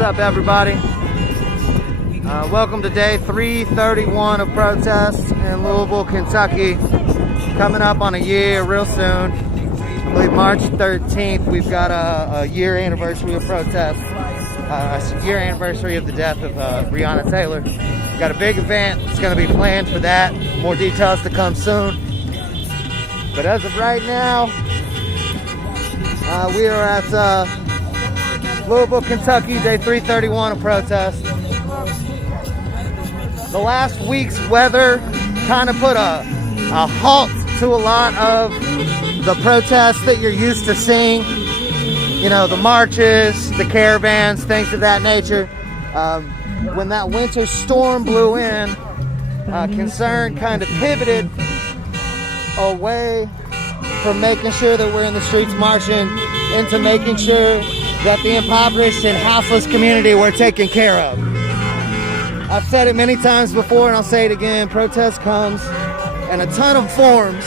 What's up, everybody? Welcome to day 331 of protests in Louisville, Kentucky. Coming up on a year real soon. I believe March 13th, we've got a year anniversary of protests. A year anniversary of the death of Breonna Taylor. Got a big event. It's going to be planned for that. More details to come soon. But as of right now, we are at Louisville, Kentucky, day 331 of protest. The last week's weather kind of put a halt to a lot of the protests that you're used to seeing. You know, the marches, the caravans, things of that nature. When that winter storm blew in, concern kind of pivoted away from making sure that we're in the streets marching into making sure that the impoverished and houseless community were taken care of. I've said it many times before and I'll say it again, protest comes in a ton of forms,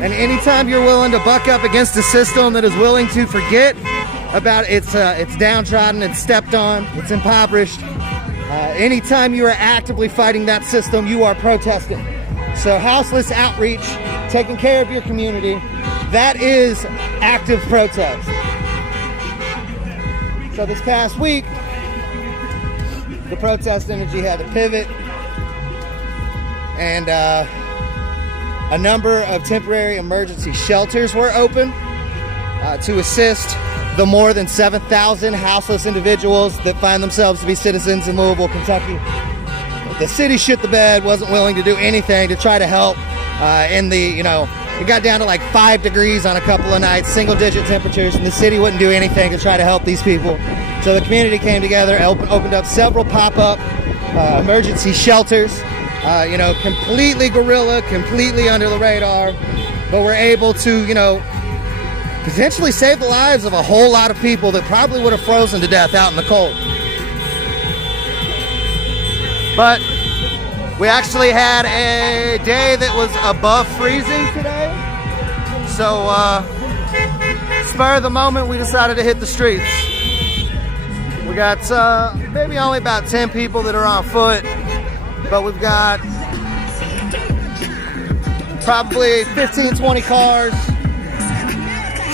and anytime you're willing to buck up against a system that is willing to forget about its downtrodden, it's stepped on, it's impoverished, anytime you are actively fighting that system, you are protesting. So houseless outreach, taking care of your community, that is active protest. So this past week, the protest energy had to pivot, and a number of temporary emergency shelters were open to assist the more than 7,000 houseless individuals that find themselves to be citizens in Louisville, Kentucky. The city shit the bed, wasn't willing to do anything to try to help it got down to like 5 degrees on a couple of nights, single-digit temperatures, and the city wouldn't do anything to try to help these people. So the community came together, opened up several pop-up emergency shelters, completely guerrilla, completely under the radar, but we're able to, potentially save the lives of a whole lot of people that probably would have frozen to death out in the cold. But we actually had a day that was above freezing today. So, spur of the moment, we decided to hit the streets. We got maybe only about 10 people that are on foot, but we've got probably 15, 20 cars,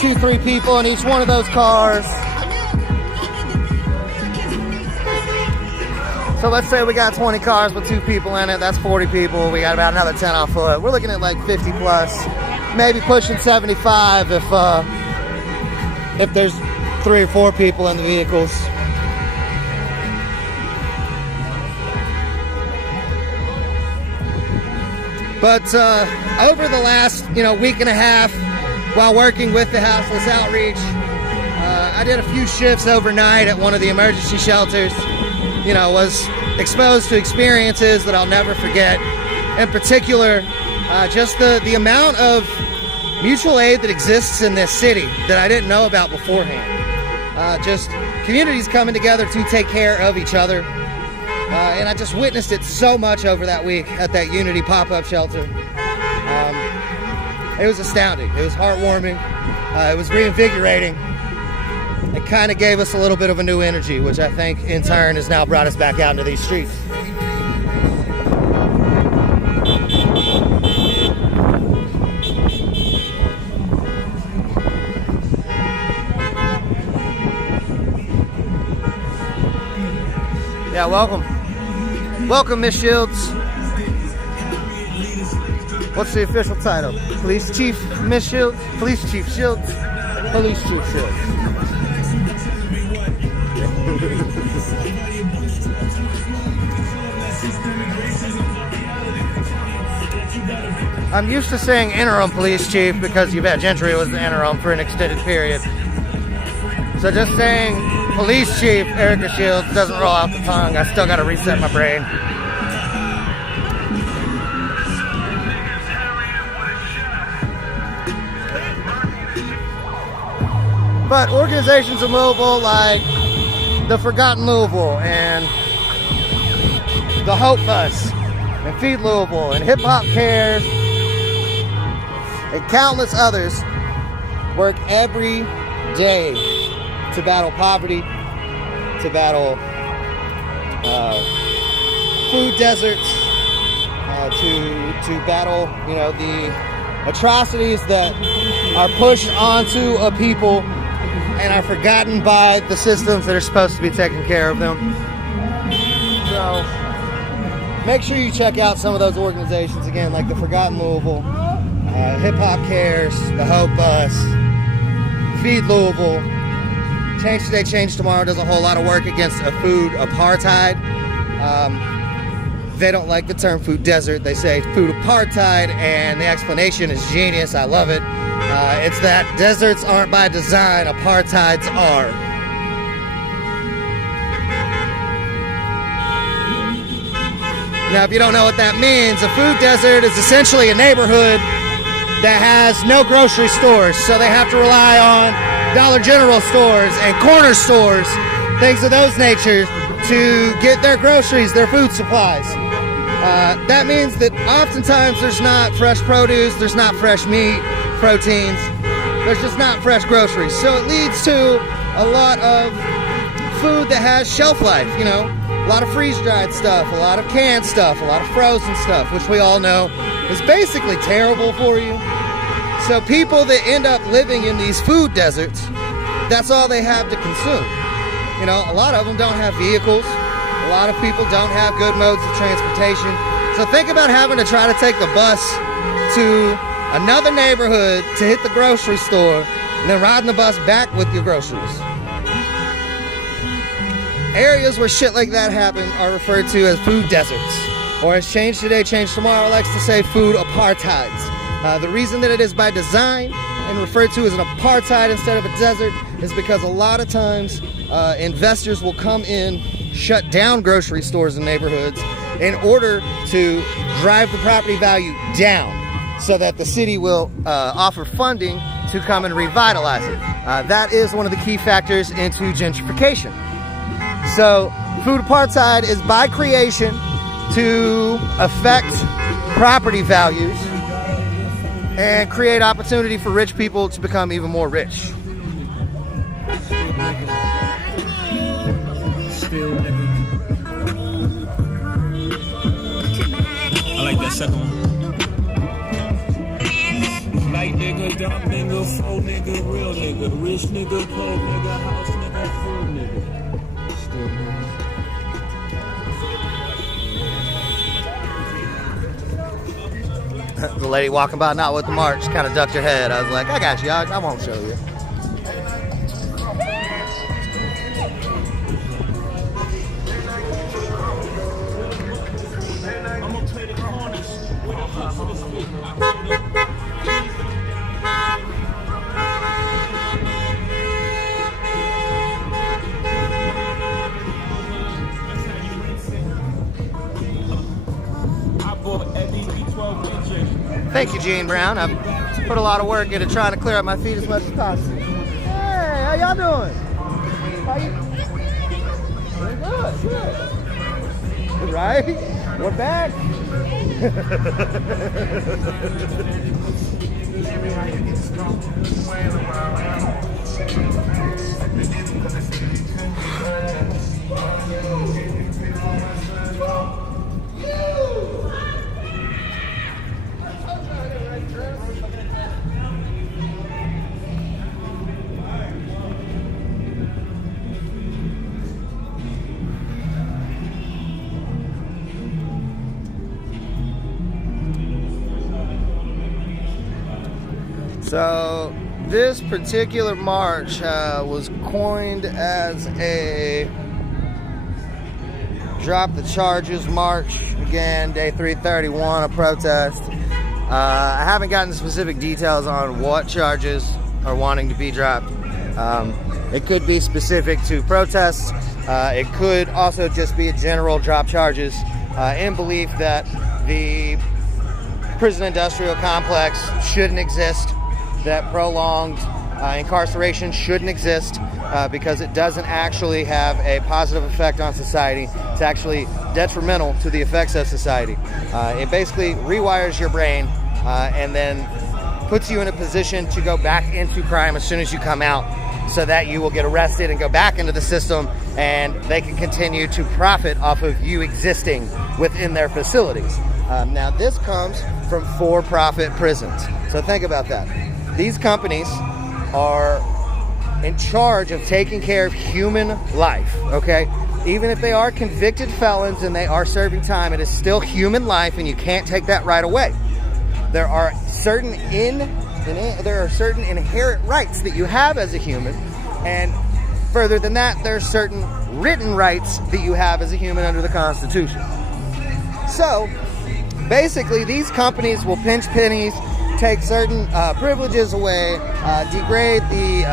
2-3 people in each one of those cars. So let's say we got 20 cars with 2 people in it. That's 40 people. We got about another 10 on foot. We're looking at like 50 plus, maybe pushing 75 if there's 3 or 4 people in the vehicles. But over the last week and a half, while working with the houseless outreach, I did a few shifts overnight at one of the emergency shelters. Was exposed to experiences that I'll never forget. In particular, just the amount of mutual aid that exists in this city that I didn't know about beforehand. Just communities coming together to take care of each other. And I just witnessed it so much over that week at that Unity pop-up shelter. It was astounding. It was heartwarming. It was reinvigorating. It kind of gave us a little bit of a new energy, which I think in turn has now brought us back out into these streets. Yeah, welcome. Welcome, Miss Shields. What's the official title? Police Chief Miss Shields? Police Chief Shields? Police Chief Shields. I'm used to saying interim police chief because Yvette Gentry was the interim for an extended period. So just saying police chief Erica Shields doesn't roll off the tongue. I still got to reset my brain. But organizations in Louisville like the Forgotten Louisville and the Hope Bus and Feed Louisville and Hip Hop Cares and countless others work every day to battle poverty to battle food deserts, to battle, you know, the atrocities that are pushed onto a people and are forgotten by the systems that are supposed to be taking care of them. So make sure you check out some of those organizations again, like the Forgotten Louisville, Hip Hop Cares, the Hope Bus, Feed Louisville. Change Today, Change Tomorrow does a whole lot of work against a food apartheid. They don't like the term food desert. They say food apartheid, and the explanation is genius. I love it. It's that deserts aren't by design, apartheids are. Now, if you don't know what that means, a food desert is essentially a neighborhood that has no grocery stores, so they have to rely on Dollar General stores and corner stores, things of those natures, to get their groceries, their food supplies. That means that oftentimes there's not fresh produce, there's not fresh meat, proteins, there's just not fresh groceries. So it leads to a lot of food that has shelf life, you know, a lot of freeze-dried stuff, a lot of canned stuff, a lot of frozen stuff, which we all know is basically terrible for you. So people that end up living in these food deserts, that's all they have to consume. You know, a lot of them don't have vehicles. A lot of people don't have good modes of transportation. So think about having to try to take the bus to another neighborhood to hit the grocery store and then riding the bus back with your groceries. Areas where shit like that happen are referred to as food deserts, or as Change Today, Change Tomorrow likes to say, food apartheids. The reason that it is by design and referred to as an apartheid instead of a desert is because a lot of times investors will come in, shut down grocery stores in neighborhoods in order to drive the property value down so that the city will offer funding to come and revitalize it. That is one of the key factors into gentrification. So food apartheid is by creation to affect property values and create opportunity for rich people to become even more rich. I like that second one. Light nigga, dumb nigga, full nigga, real nigga, rich nigga, poor nigga, house nigga, full nigga. The lady walking by, not with the march, kind of ducked her head. I was like, I got you. I won't show you. Thank you, Gene Brown. I've put a lot of work into trying to clear up my feet as much as possible. Hey, how y'all doing? How you? Good. Right? We're back. So this particular march was coined as a drop the charges march. Again, day 331 of protest. I haven't gotten specific details on what charges are wanting to be dropped. It could be specific to protests. It could also just be a general drop charges in belief that the prison industrial complex shouldn't exist, that prolonged incarceration shouldn't exist because it doesn't actually have a positive effect on society. It's actually detrimental to the effects of society. It basically rewires your brain and then puts you in a position to go back into crime as soon as you come out. so that you will get arrested and go back into the system, and they can continue to profit off of you existing within their facilities. Now, this comes from for-profit prisons. So think about that. These companies are in charge of taking care of human life, okay? Even if they are convicted felons and they are serving time, it is still human life, and you can't take that right away. There are certain inherent rights that you have as a human, and further than that, there are certain written rights that you have as a human under the Constitution. So, basically, these companies will pinch pennies, take certain privileges away, degrade the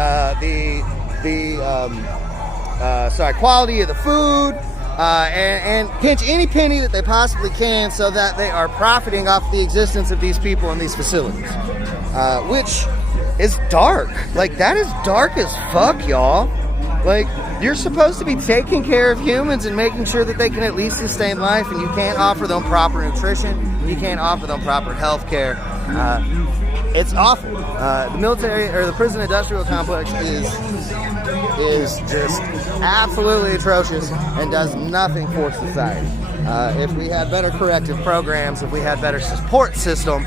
quality of the food, and pinch any penny that they possibly can, so that they are profiting off the existence of these people in these facilities, which is dark. Like, that is dark as fuck, y'all. Like, you're supposed to be taking care of humans and making sure that they can at least sustain life, and you can't offer them proper nutrition, you can't offer them proper health care. It's awful. The military, or the prison industrial complex, is just absolutely atrocious and does nothing for society. If we had better corrective programs, if we had better support system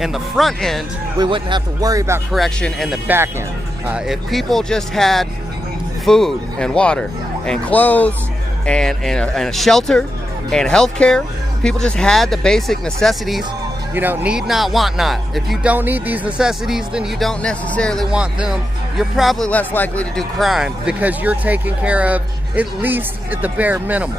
in the front end, we wouldn't have to worry about correction in the back end. If people just had food and water and clothes and a shelter and health care, people just had the basic necessities, need not, want not. If you don't need these necessities, then you don't necessarily want them. You're probably less likely to do crime because you're taken care of at least at the bare minimum.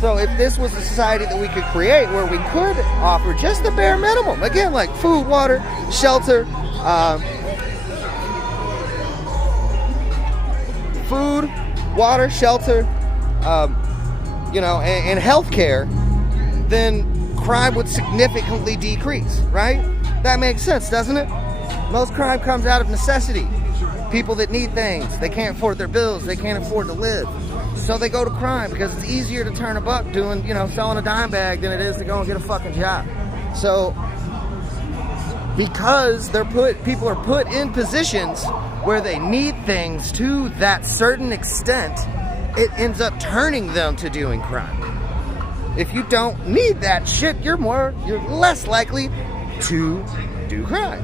So if this was a society that we could create where we could offer just the bare minimum, again, like food, water, shelter, and healthcare, then crime would significantly decrease, right? That makes sense, doesn't it? Most crime comes out of necessity. People that need things, they can't afford their bills, they can't afford to live. So they go to crime because it's easier to turn a buck doing, selling a dime bag than it is to go and get a fucking job. So because people are put in positions where they need things to that certain extent, it ends up turning them to doing crime. If you don't need that shit, you're less likely to do crime.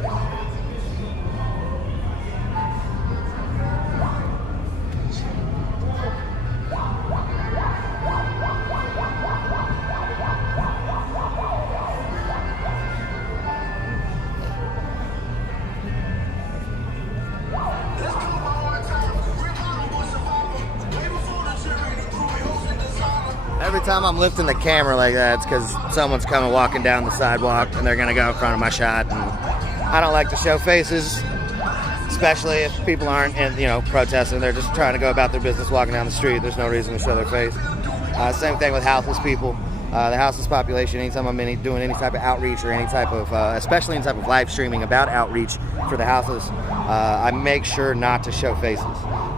Every time I'm lifting the camera like that, it's because someone's coming walking down the sidewalk and they're going to go in front of my shot. And I don't like to show faces, especially if people aren't protesting. They're just trying to go about their business walking down the street. There's no reason to show their face. Same thing with houseless people. The houseless population, anytime I'm doing any type of outreach or any type of, especially any type of live streaming about outreach for the houseless, I make sure not to show faces.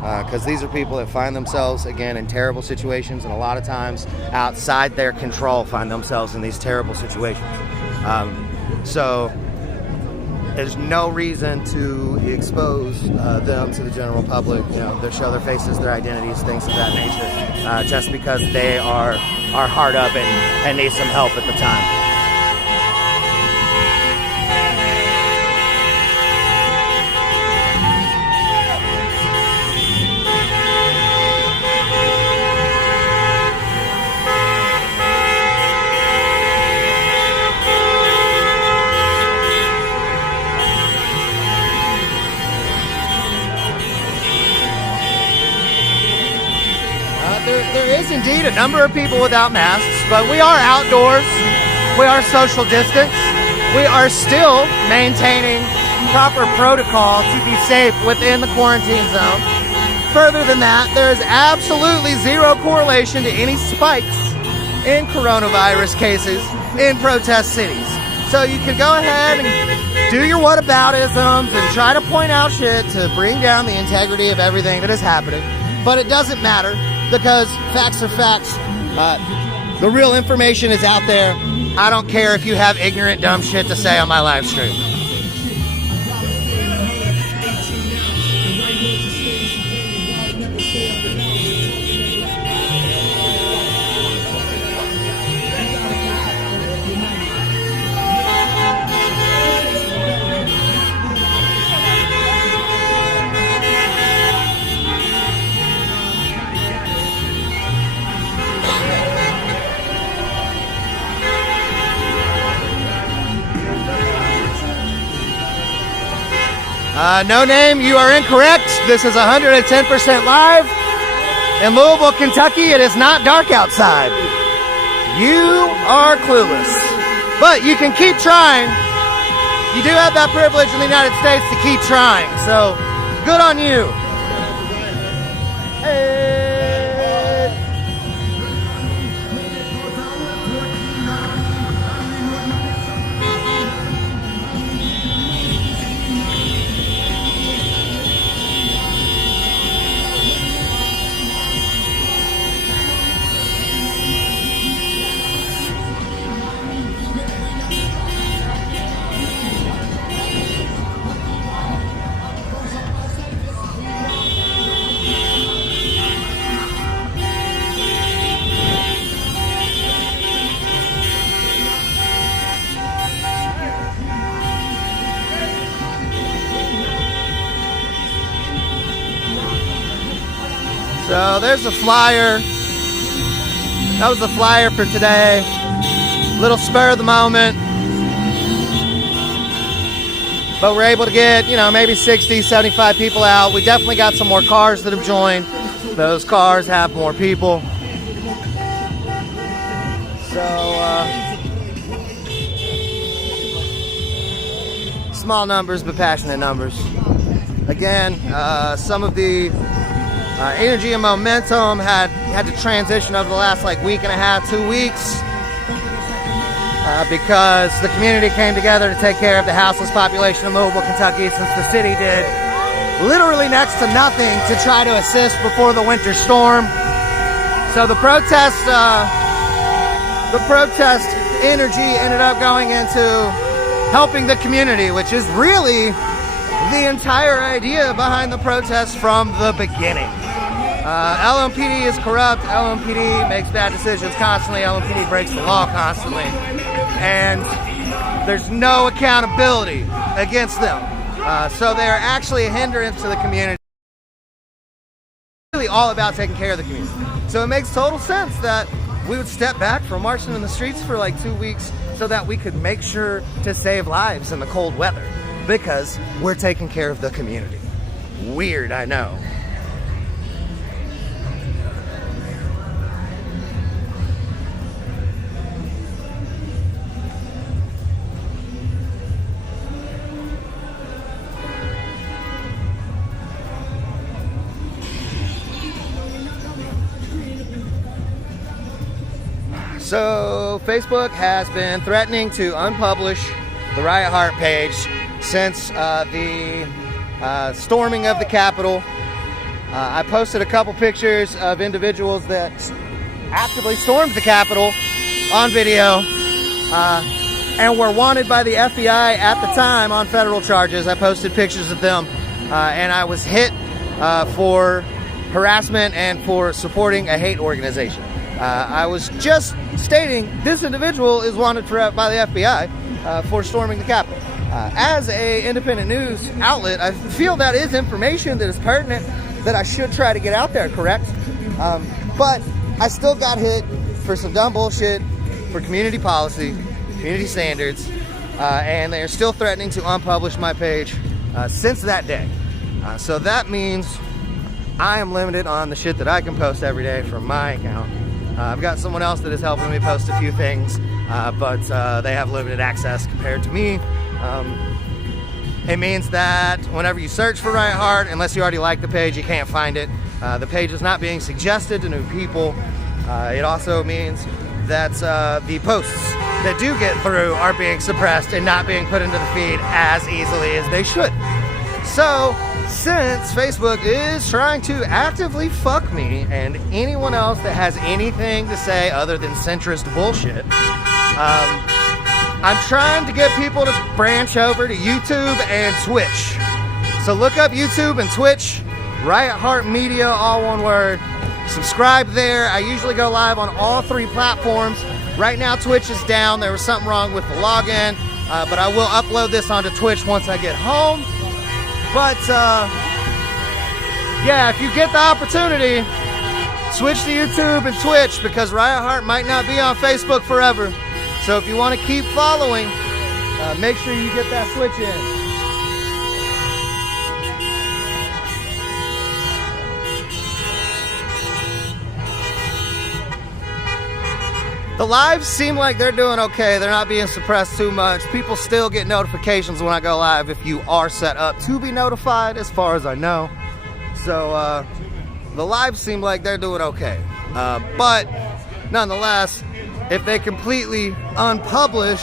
Because these are people that find themselves, again, in terrible situations, and a lot of times outside their control find themselves in these terrible situations. So there's no reason to expose them to the general public, they show their faces, their identities, things of that nature, just because they are hard up and need some help at the time. There is indeed a number of people without masks, but we are outdoors, we are social distance, we are still maintaining proper protocol to be safe within the quarantine zone. Further than that, there is absolutely zero correlation to any spikes in coronavirus cases in protest cities. So you can go ahead and do your whataboutisms and try to point out shit to bring down the integrity of everything that is happening, but it doesn't matter. Because facts are facts. The real information is out there. I don't care if you have ignorant, dumb shit to say on my live stream. No name, you are incorrect. This is 110% live. In Louisville, Kentucky, it is not dark outside. You are clueless. But you can keep trying. You do have that privilege in the United States to keep trying. So, good on you. Hey. So there's a flyer. That was the flyer for today. Little spur of the moment. But we're able to get, maybe 60, 75 people out. We definitely got some more cars that have joined. Those cars have more people. So, small numbers, but passionate numbers. Again, some of the energy and momentum had to transition over the last week and a half, 2 weeks, because the community came together to take care of the houseless population of Louisville, Kentucky, since the city did literally next to nothing to try to assist before the winter storm. So the protest energy ended up going into helping the community, which is really the entire idea behind the protest from the beginning. LMPD is corrupt. LMPD makes bad decisions constantly. LMPD breaks the law constantly. And there's no accountability against them. So they're actually a hindrance to the community. Really all about taking care of the community. So it makes total sense that we would step back from marching in the streets for 2 weeks so that we could make sure to save lives in the cold weather. Because we're taking care of the community. Weird, I know. So Facebook has been threatening to unpublish the Riot Heart page since the storming of the Capitol. I posted a couple pictures of individuals that actively stormed the Capitol on video and were wanted by the FBI at the time on federal charges. I posted pictures of them and I was hit for harassment and for supporting a hate organization. I was just stating this individual is wanted by the FBI for storming the Capitol. As a independent news outlet, I feel that is information that is pertinent that I should try to get out there, correct? But I still got hit for some dumb bullshit for community policy, community standards, and they are still threatening to unpublish my page since that day. So that means I am limited on the shit that I can post every day from my account. I've got someone else that is helping me post a few things, but they have limited access compared to me. It means that whenever you search for Riot Heart, unless you already like the page, you can't find it. The page is not being suggested to new people. It also means that the posts that do get through are being suppressed and not being put into the feed as easily as they should. So, since Facebook is trying to actively fuck me and anyone else that has anything to say other than centrist bullshit, I'm trying to get people to branch over to YouTube and Twitch. So look up YouTube and Twitch, Riot Heart Media, all one word. Subscribe there. I usually go live on all 3 platforms. Right now Twitch is down. There was something wrong with the login, but I will upload this onto Twitch once I get home. But yeah, if you get the opportunity, switch to YouTube and Twitch, because Riot Heart might not be on Facebook forever. So if you want to keep following, make sure you get that switch in. The lives seem like they're doing okay. They're not being suppressed too much. People still get notifications when I go live if you are set up to be notified, as far as I know. So the lives seem like they're doing okay. But nonetheless, if they completely unpublish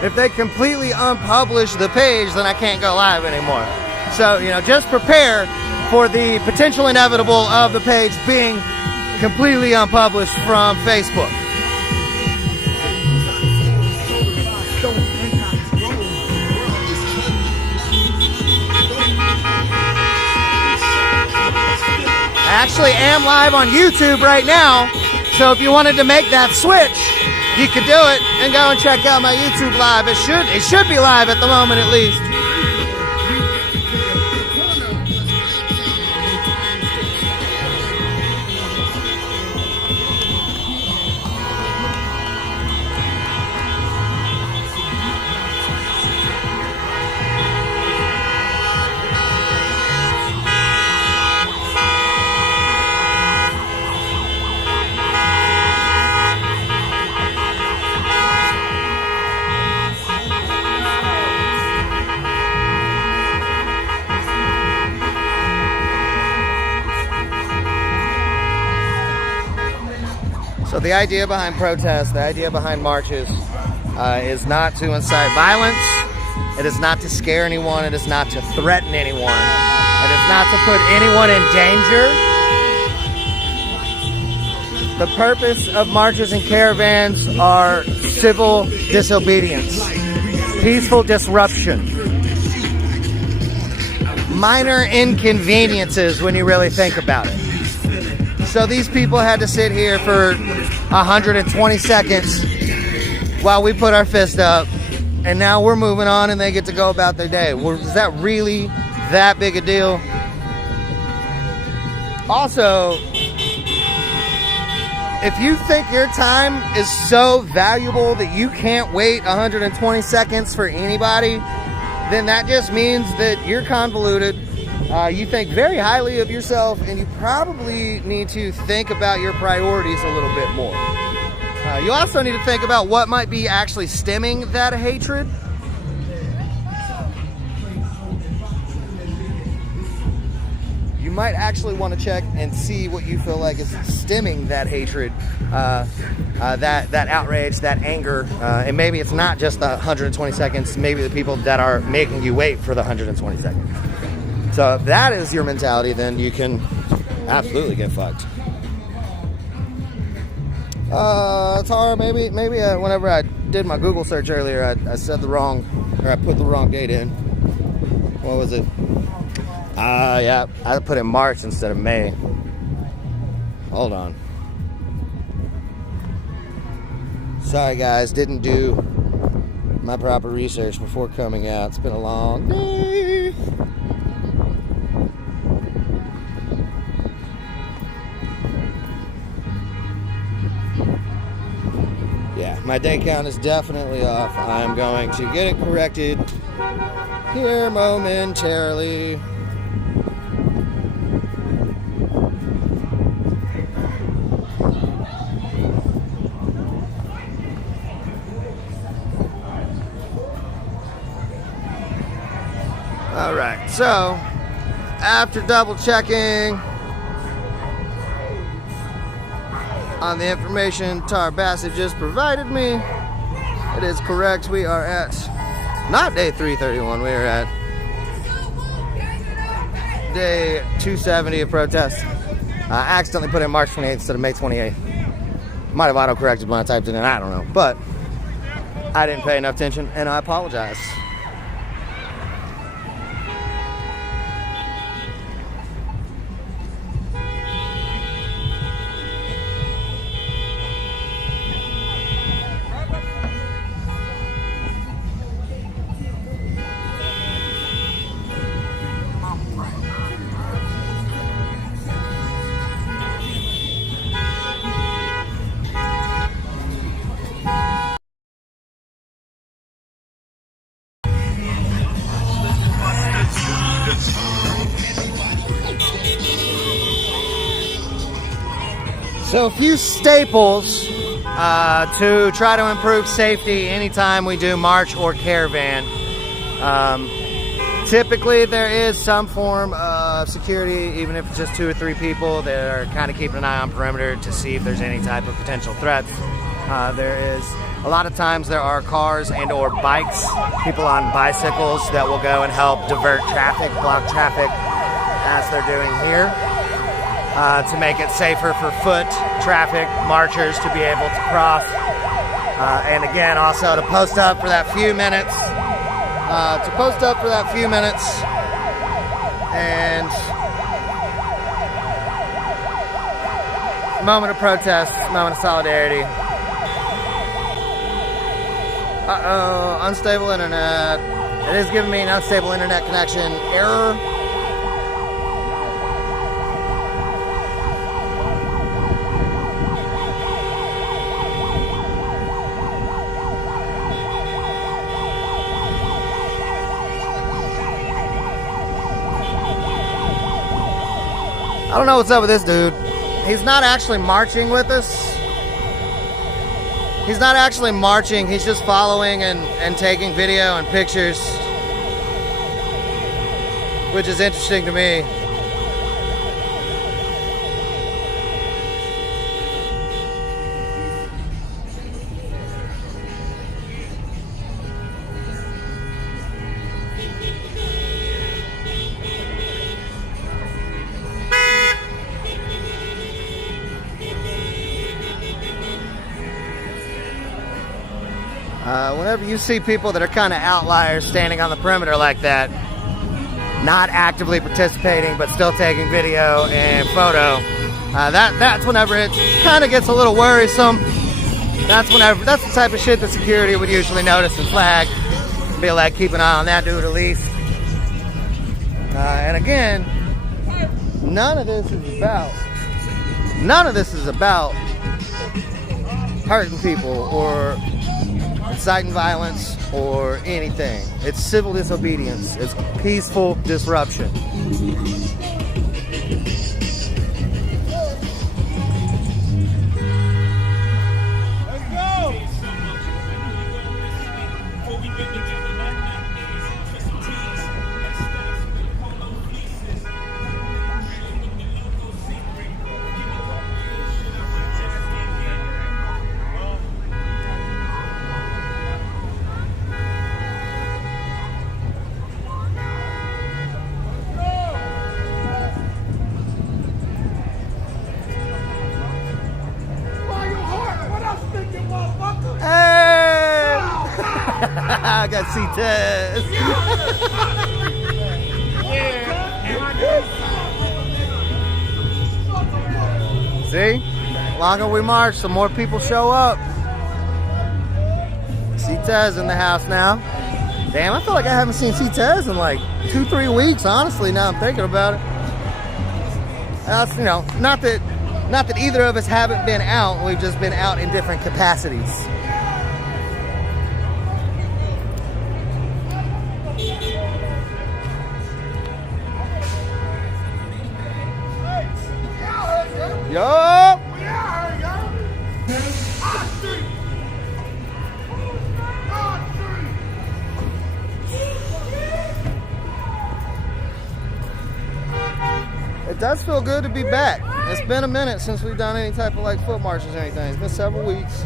the page, then I can't go live anymore. So, you know, just prepare for the potential inevitable of the page being completely unpublished from Facebook. I actually am live on YouTube right now, so if you wanted to make that switch, you could do it and go and check out my YouTube live. It should be live at the moment at least. So the idea behind protests, the idea behind marches is not to incite violence. It is not to scare anyone. It is not to threaten anyone. It is not to put anyone in danger. The purpose of marches and caravans are civil disobedience, peaceful disruption, minor inconveniences when you really think about it. So these people had to sit here for 120 seconds while we put our fist up, and now we're moving on and they get to go about their day. Is that really that big a deal? Also, if you think your time is so valuable that you can't wait 120 seconds for anybody, then that just means that you're convoluted. You think very highly of yourself, and you probably need to think about your priorities a little bit more. You also need to think about what might be actually stemming that hatred. You might actually want to check and see what you feel like is stemming that hatred, that outrage, that anger, and maybe it's not just the 120 seconds, maybe the people that are making you wait for the 120 seconds. So if that is your mentality, then you can absolutely get fucked. Tara, maybe whenever I did my Google search earlier, I said I put the wrong date in. What was it? Yeah, I put in March instead of May. Hold on. Sorry guys, didn't do my proper research before coming out. It's been a long day. Yeah, my day count is definitely off. I'm going to get it corrected here momentarily. All right, so after double checking on the information Tar Bassett just provided me, it is correct. We are at not day 331, we are at day 270 of protest. I accidentally put in March 28th instead of May 28th. Might have auto-corrected when I typed it in, I don't know, but I didn't pay enough attention and I apologize. So a few staples to try to improve safety anytime we do march or caravan. Typically there is some form of security, even if it's just 2 or 3 people that are kind of keeping an eye on perimeter to see if there's any type of potential threats. There is a lot of times there are cars and or bikes, people on bicycles that will go and help divert traffic, block traffic as they're doing here, to make it safer for foot traffic marchers to be able to cross. And again, also to post up for that few minutes. And moment of protest, moment of solidarity. Uh-oh, unstable internet. It is giving me an unstable internet connection error. I don't know what's up with this dude. He's not actually marching with us. He's not actually marching, he's just following and taking video and pictures, which is interesting to me. Whenever you see people that are kind of outliers standing on the perimeter like that, not actively participating but still taking video and photo, that's whenever it kind of gets a little worrisome. That's the type of shit that security would usually notice and flag. Be like, keep an eye on that dude at least. And again, none of this is about hurting people or inciting violence or anything. It's civil disobedience. It's peaceful disruption. Let's go! I got C-Test. See? The longer we march, the more people show up. C-Tez in the house now. Damn, I feel like I haven't seen C-Tez in like 2-3 weeks, honestly, now I'm thinking about it. That's, you know, not that either of us haven't been out, we've just been out in different capacities. Yo! It does feel good to be back. It's been a minute since we've done any type of like foot marches or anything. It's been several weeks.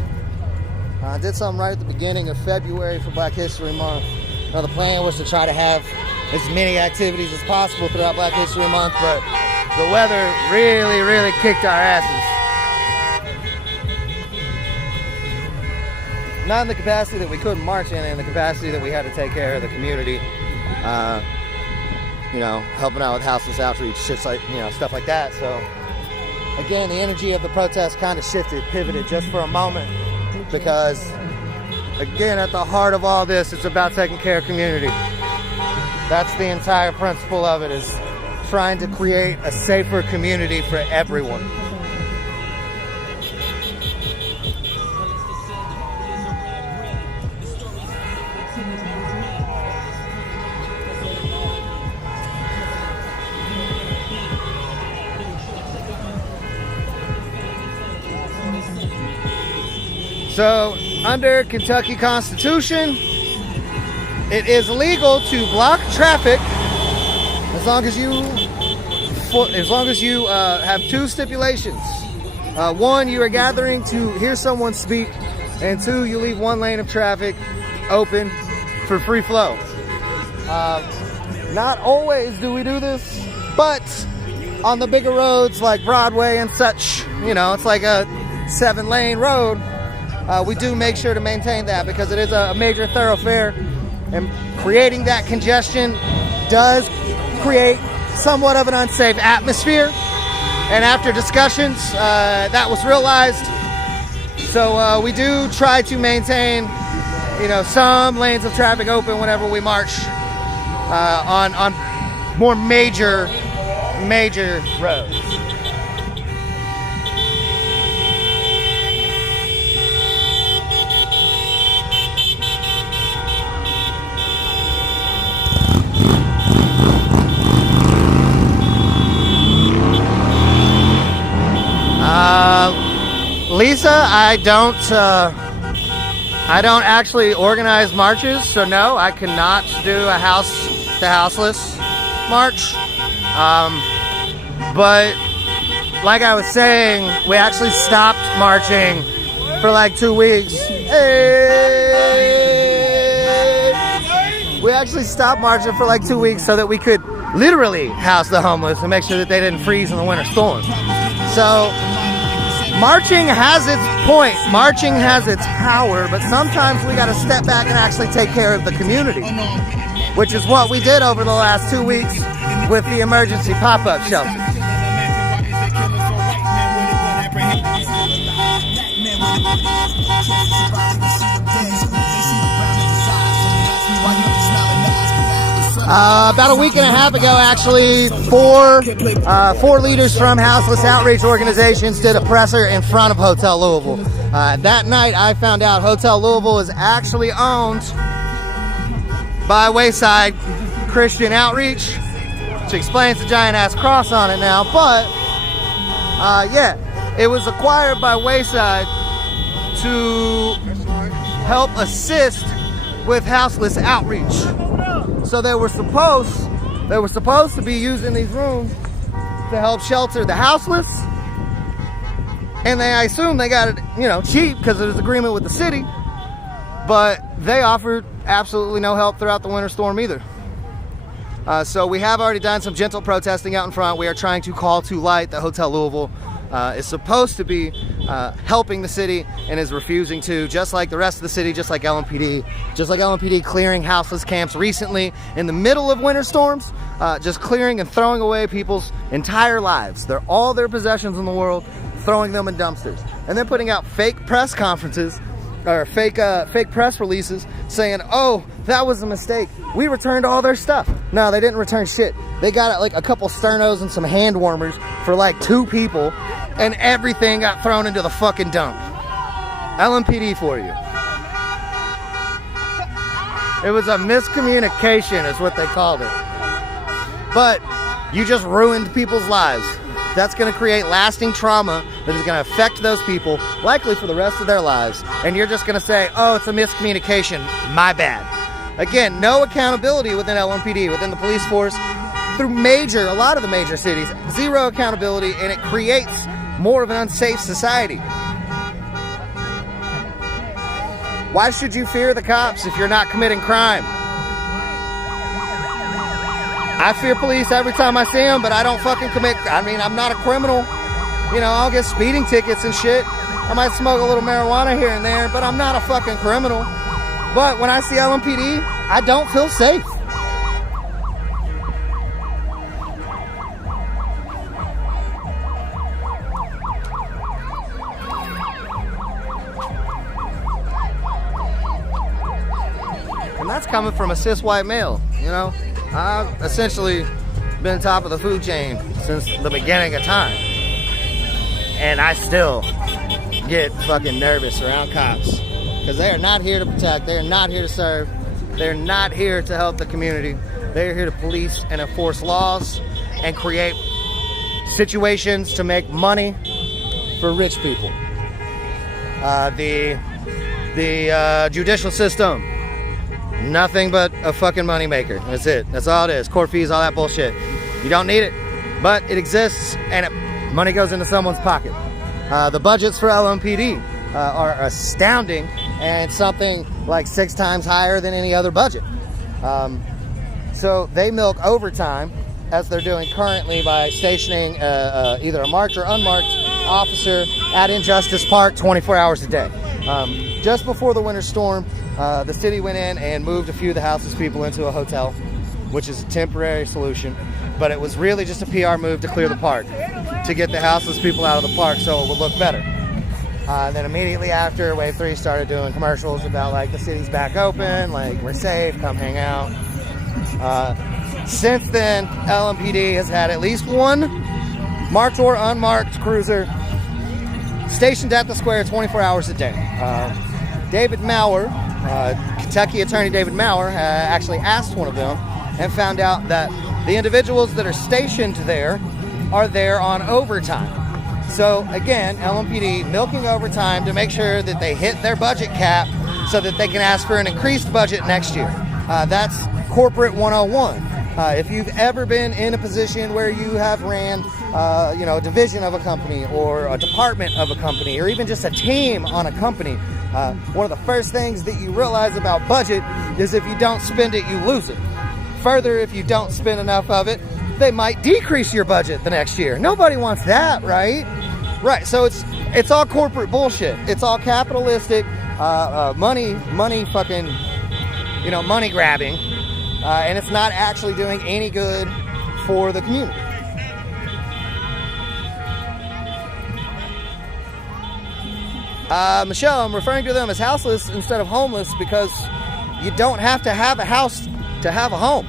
I did something right at the beginning of February for Black History Month. Now the plan was to try to have as many activities as possible throughout Black History Month, but the weather really kicked our asses. Not in the capacity that we couldn't march in the capacity that we had to take care of the community. You know, helping out with houseless outreach, shit like, you know, stuff like that. So again, the energy of the protest kind of shifted, pivoted just for a moment, because again, at the heart of all this, it's about taking care of community. That's the entire principle of it, is trying to create a safer community for everyone. So, under Kentucky Constitution, it is illegal to block traffic as long as you have two stipulations. One, you are gathering to hear someone speak, and two, you leave one lane of traffic open for free flow. Not always do we do this, but on the bigger roads like Broadway and such, it's like a 7-lane road. We do make sure to maintain that because it is a major thoroughfare, and creating that congestion does create somewhat of an unsafe atmosphere. And after discussions, that was realized. So we do try to maintain, some lanes of traffic open whenever we march on more major roads. Lisa, I don't actually organize marches, so no, I cannot do a house to houseless march. But like I was saying, we actually stopped marching for like 2 weeks. We actually stopped marching for like 2 weeks so that we could literally house the homeless and make sure that they didn't freeze in the winter storm. So marching has its point, marching has its power, but sometimes we got to step back and actually take care of the community, which is what we did over the last 2 weeks with the emergency pop-up shelter. About a week and a half ago, actually, four leaders from houseless outreach organizations did a presser in front of Hotel Louisville. That night, I found out Hotel Louisville is actually owned by Wayside Christian Outreach, which explains the giant-ass cross on it now. But, yeah, it was acquired by Wayside to help assist with houseless outreach. So they were supposed to be using these rooms to help shelter the houseless, and I assume they got it, cheap because of this agreement with the city. But they offered absolutely no help throughout the winter storm either. So we have already done some gentle protesting out in front. We are trying to call to light that Hotel Louisville is supposed to be helping the city and is refusing to, just like the rest of the city, just like LMPD clearing houseless camps recently in the middle of winter storms, just clearing and throwing away people's entire lives. They're all their possessions in the world, throwing them in dumpsters, and then putting out fake press conferences or fake press releases saying, oh, that was a mistake, we returned all their stuff. No, they didn't return shit. They got like a couple sternos and some hand warmers for like 2 people, and everything got thrown into the fucking dump. LMPD for you. It was a miscommunication is what they called it. But you just ruined people's lives. That's going to create lasting trauma that is going to affect those people, likely for the rest of their lives. And you're just going to say, oh, it's a miscommunication, my bad. Again, no accountability within LMPD, within the police force, through a lot of the major cities. Zero accountability, and it creates more of an unsafe society. Why should you fear the cops if you're not committing crime? I fear police every time I see them, but I don't fucking I'm not a criminal. I'll get speeding tickets and shit. I might smoke a little marijuana here and there, but I'm not a fucking criminal. But when I see LMPD, I don't feel safe. And that's coming from a cis white male, I've essentially been top of the food chain since the beginning of time. And I still get fucking nervous around cops. Because they are not here to protect, they are not here to serve, they're not here to help the community. They are here to police and enforce laws and create situations to make money for rich people. The The judicial system, nothing but a fucking moneymaker. That's it. That's all it is. Court fees, all that bullshit. You don't need it, but it exists, and money goes into someone's pocket. The budgets for LMPD are astounding, and something like 6 times higher than any other budget. So they milk overtime, as they're doing currently, by stationing either a marked or unmarked officer at Injustice Park 24 hours a day. Just before the winter storm, the city went in and moved a few of the houseless people into a hotel, which is a temporary solution, but it was really just a PR move to clear the park, to get the houseless people out of the park so it would look better. Then immediately after, Wave 3 started doing commercials about, like, the city's back open, like, we're safe, come hang out. Since then, LMPD has had at least one marked or unmarked cruiser stationed at the square 24 hours a day. David Maurer, Kentucky attorney David Maurer, actually asked one of them and found out that the individuals that are stationed there are there on overtime. So again, LMPD milking overtime to make sure that they hit their budget cap so that they can ask for an increased budget next year. That's corporate 101. If you've ever been in a position where you have ran a division of a company or a department of a company or even just a team on a company, one of the first things that you realize about budget is if you don't spend it, you lose it. Further, if you don't spend enough of it, they might decrease your budget the next year. Nobody wants that, right? Right, so it's all corporate bullshit. It's all capitalistic, money grabbing, and it's not actually doing any good for the community. Michelle, I'm referring to them as houseless instead of homeless because you don't have to have a house to have a home.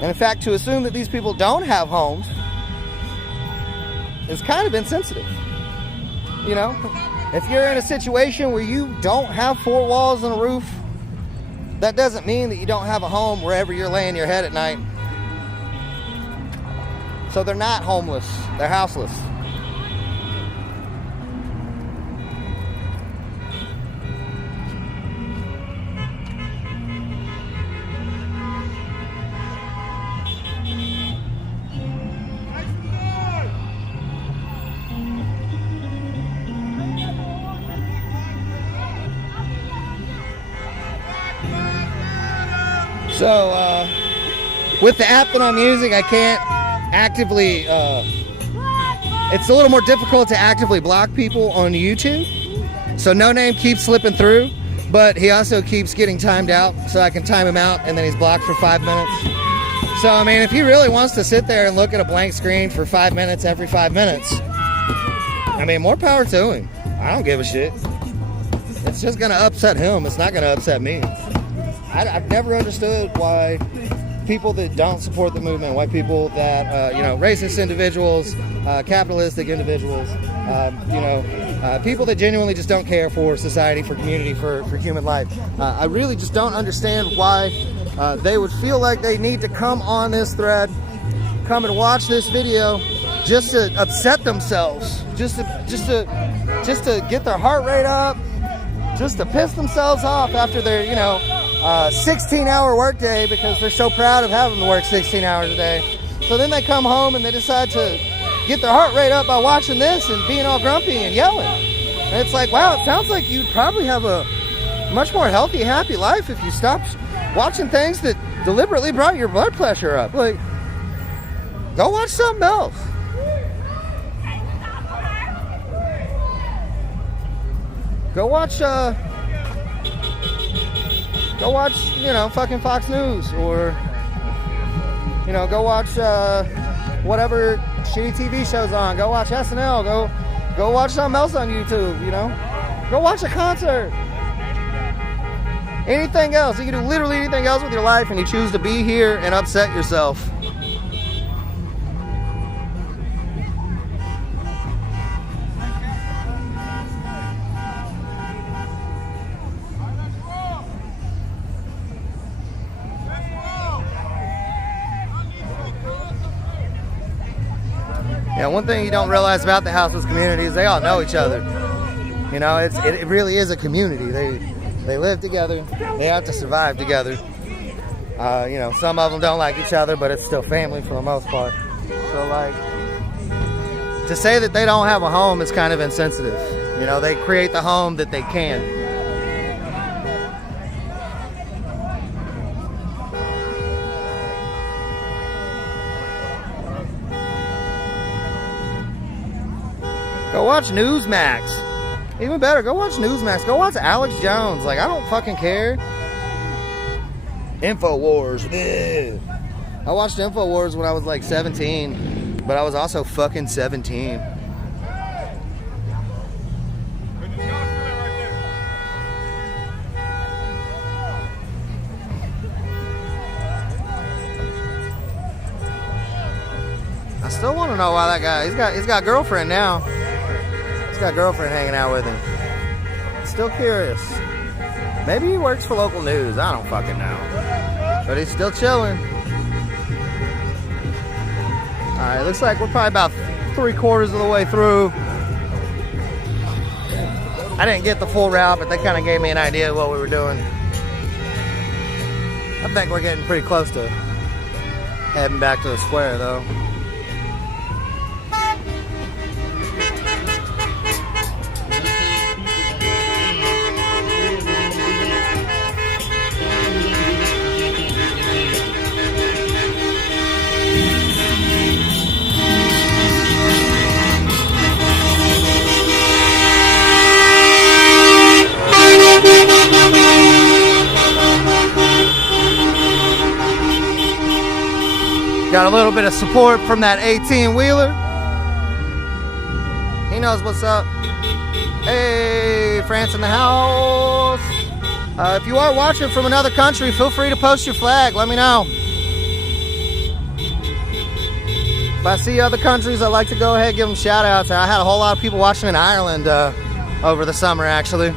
And in fact, to assume that these people don't have homes is kind of insensitive. You know, if you're in a situation where you don't have 4 walls and a roof, that doesn't mean that you don't have a home wherever you're laying your head at night. So they're not homeless, they're houseless. So, with the app that I'm using, I can't actively, it's a little more difficult to actively block people on YouTube. So No Name keeps slipping through, but he also keeps getting timed out, so I can time him out, and then he's blocked for 5 minutes. So, I mean, if he really wants to sit there and look at a blank screen for 5 minutes every 5 minutes, I mean, more power to him. I don't give a shit. It's just going to upset him. It's not going to upset me. I've never understood why people that don't support the movement, why people that, racist individuals, capitalistic individuals, people that genuinely just don't care for society, for community, for human life. I really just don't understand why they would feel like they need to come on this thread, come and watch this video just to upset themselves, just to get their heart rate up, just to piss themselves off after their, 16-hour workday because they're so proud of having to work 16 hours a day. So then they come home and they decide to get their heart rate up by watching this and being all grumpy and yelling. And it's like, wow, it sounds like you'd probably have a much more healthy, happy life if you stopped watching things that deliberately brought your blood pressure up. Like, go watch something else. Go watch, fucking Fox News, or, go watch, whatever shitty TV show's on. Go watch SNL. Go watch something else on YouTube, Go watch a concert. Anything else. You can do literally anything else with your life, and you choose to be here and upset yourself. Yeah, one thing you don't realize about the houseless community is they all know each other. You know, it really is a community. They live together. They have to survive together. You know, some of them don't like each other, but it's still family for the most part. So, like, to say that they don't have a home is kind of insensitive. You know, they create the home that they can. Go watch Newsmax. Even better, go watch Newsmax. Go watch Alex Jones. Like, I don't fucking care. InfoWars. Ugh. I watched InfoWars when I was like 17, but I was also fucking 17. I still want to know why that guy, he's got a girlfriend now. He's got a girlfriend hanging out with him. Still curious. Maybe he works for local news. I don't fucking know. But he's still chilling. Alright, looks like we're probably about 3/4 of the way through. I didn't get the full route, but they kind of gave me an idea of what we were doing. I think we're getting pretty close to heading back to the square, though. Got a little bit of support from that 18-wheeler. He knows what's up. Hey, France in the house. If you are watching from another country, feel free to post your flag. Let me know. If I see other countries, I like to go ahead and give them shout outs. I had a whole lot of people watching in Ireland over the summer, actually.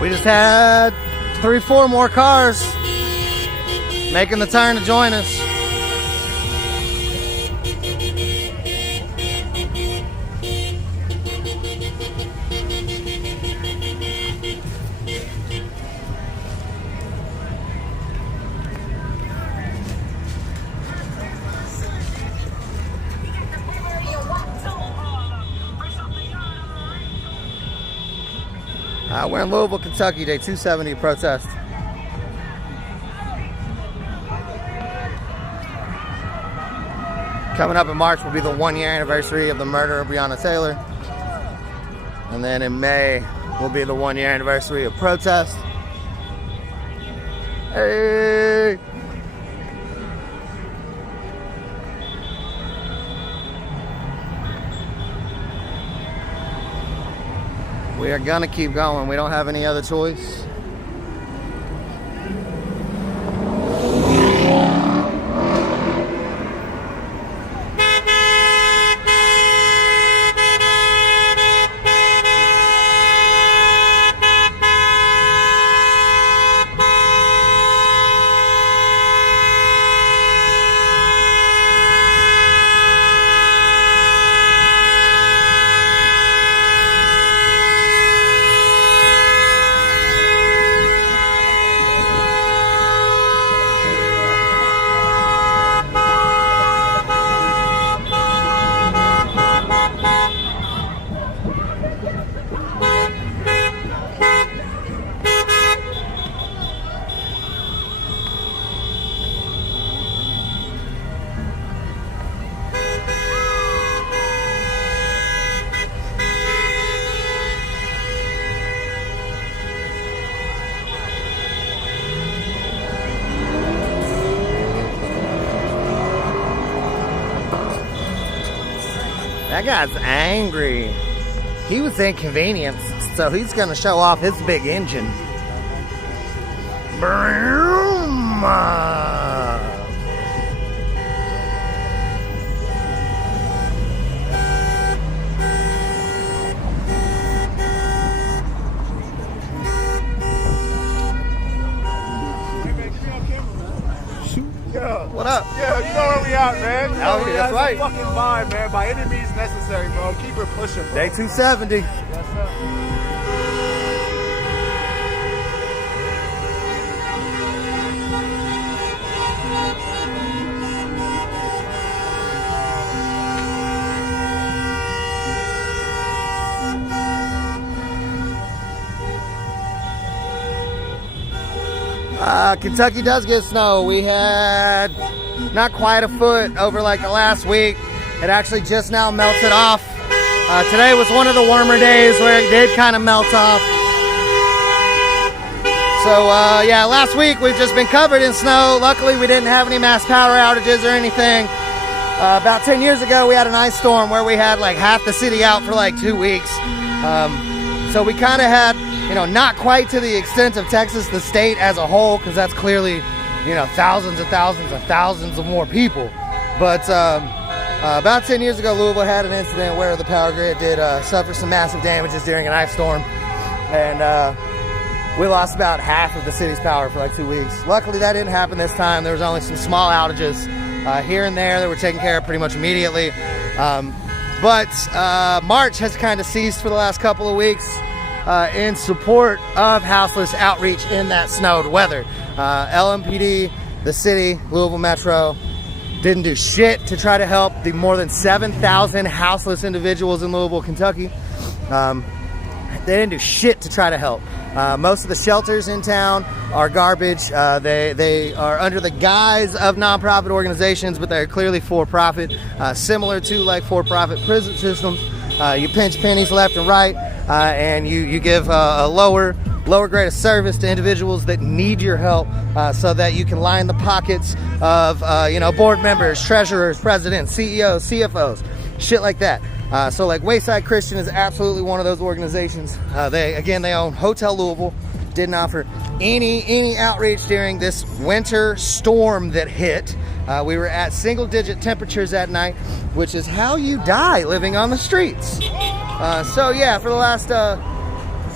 We just had 3-4 more cars making the turn to join us. We're in Louisville, Kentucky, day 270 protest. Coming up in March will be the 1-year anniversary of the murder of Breonna Taylor. And then in May will be the 1-year anniversary of protest. Hey! We are gonna keep going. We don't have any other choice. That guy's angry. He was inconvenienced, so he's gonna show off his big engine. Broom. Yeah. What up? Yeah, you know where we at, man. You know Oh, where that's we at. right. It's a fucking vibe, man. By any means necessary, bro. Keep her pushing, bro. Day 270. Yes, sir. Kentucky does get snow. We had not quite a foot over like the last week. It actually just now melted off. Today was one of the warmer days where it did kind of melt off. So yeah, last week we've just been covered in snow. Luckily we didn't have any mass power outages or anything. About 10 years ago we had an ice storm where we had like half the city out for like 2 weeks. So we kind of had, you know, not quite to the extent of Texas, the state as a whole, because that's clearly, you know, thousands and thousands and thousands of more people. But about 10 years ago, Louisville had an incident where the power grid did suffer some massive damages during an ice storm. And we lost about half of the city's power for like 2 weeks. Luckily, that didn't happen this time. There was only some small outages here and there that were taken care of pretty much immediately. But March has kind of ceased for the last couple of weeks in support of houseless outreach in that snowed weather. LMPD, the city, Louisville Metro, didn't do shit to try to help the more than 7,000 houseless individuals in Louisville, Kentucky. They didn't do shit to try to help. Most of the shelters in town are garbage. They are under the guise of nonprofit organizations, but they're clearly for-profit, similar to like for-profit prison systems. You pinch pennies left and right, and you give a lower grade of service to individuals that need your help, so that you can line the pockets of you know, board members, treasurers, presidents, CEOs, CFOs, shit like that. So like Wayside Christian is absolutely one of those organizations. They own Hotel Louisville. Didn't offer any outreach during this winter storm that hit. We were at single-digit temperatures at night, which is how you die living on the streets. So yeah, for the last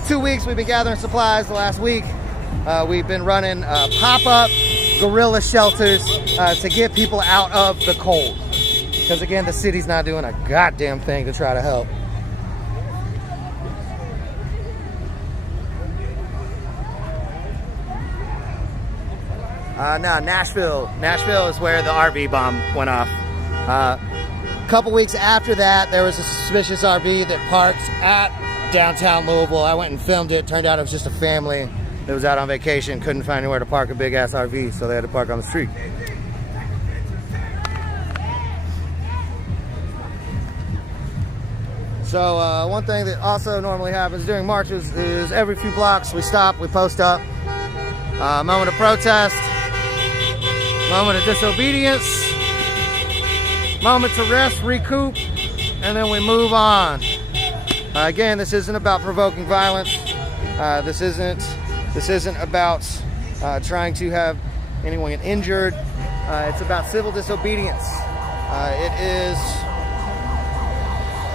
2 weeks we've been gathering supplies. The last week we've been running pop-up guerrilla shelters to get people out of the cold. Because again, the city's not doing a goddamn thing to try to help. No, Nashville. Nashville is where the RV bomb went off. A couple weeks after that, there was a suspicious RV that parked at downtown Louisville. I went and filmed it. Turned out it was just a family that was out on vacation, couldn't find anywhere to park a big ass RV, so they had to park on the street. So one thing that also normally happens during marches is every few blocks we stop, we post up. Moment of protest, moment of disobedience, moment to rest, recoup, and then we move on. Again, this isn't about provoking violence. This isn't about trying to have anyone get injured. It's about civil disobedience. It is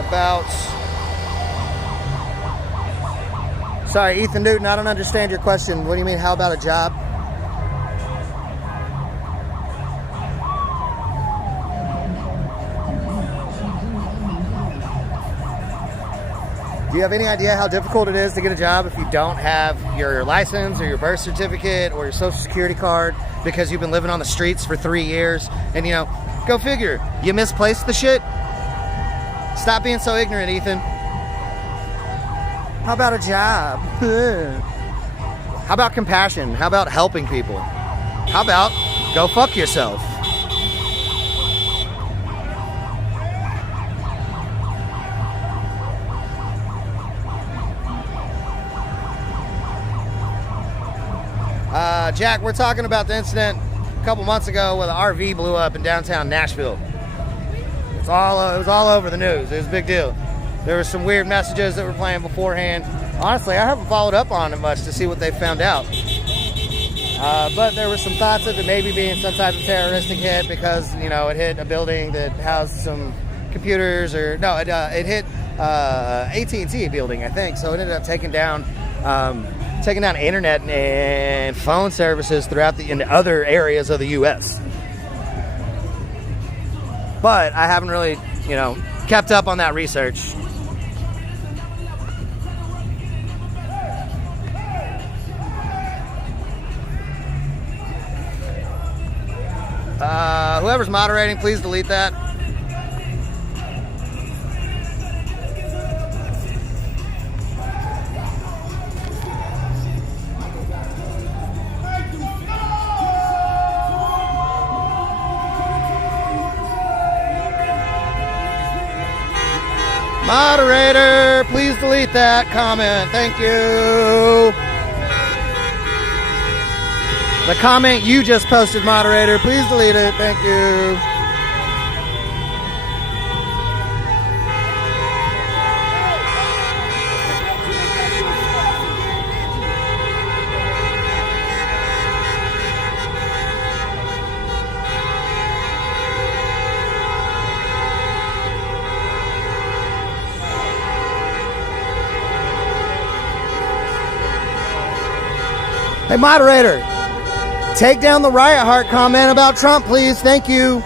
about... Sorry, Ethan Newton, I don't understand your question. What do you mean, how about a job? Do you have any idea how difficult it is to get a job if you don't have your license or your birth certificate or your social security card because you've been living on the streets for 3 years? And, you know, go figure, you misplaced the shit? Stop being so ignorant, Ethan. How about a job? How about compassion? How about helping people? How about go fuck yourself? Jack, we're talking about the incident a couple months ago where the RV blew up in downtown Nashville. It was all over the news. It was a big deal. There were some weird messages that were playing beforehand. Honestly, I haven't followed up on it much to see what they found out. But there were some thoughts of it maybe being some type of terroristic hit because, you know, it hit a building that housed some computers, or no, it hit AT&T building, I think. So it ended up taking down internet and phone services throughout in other areas of the U.S. But I haven't really, you know, kept up on that research. Whoever's moderating, please delete that. Moderator, please delete that comment. Thank you. The comment you just posted, moderator, please delete it. Thank you. Hey, moderator, take down the Riot Heart comment about Trump, please. Thank you. All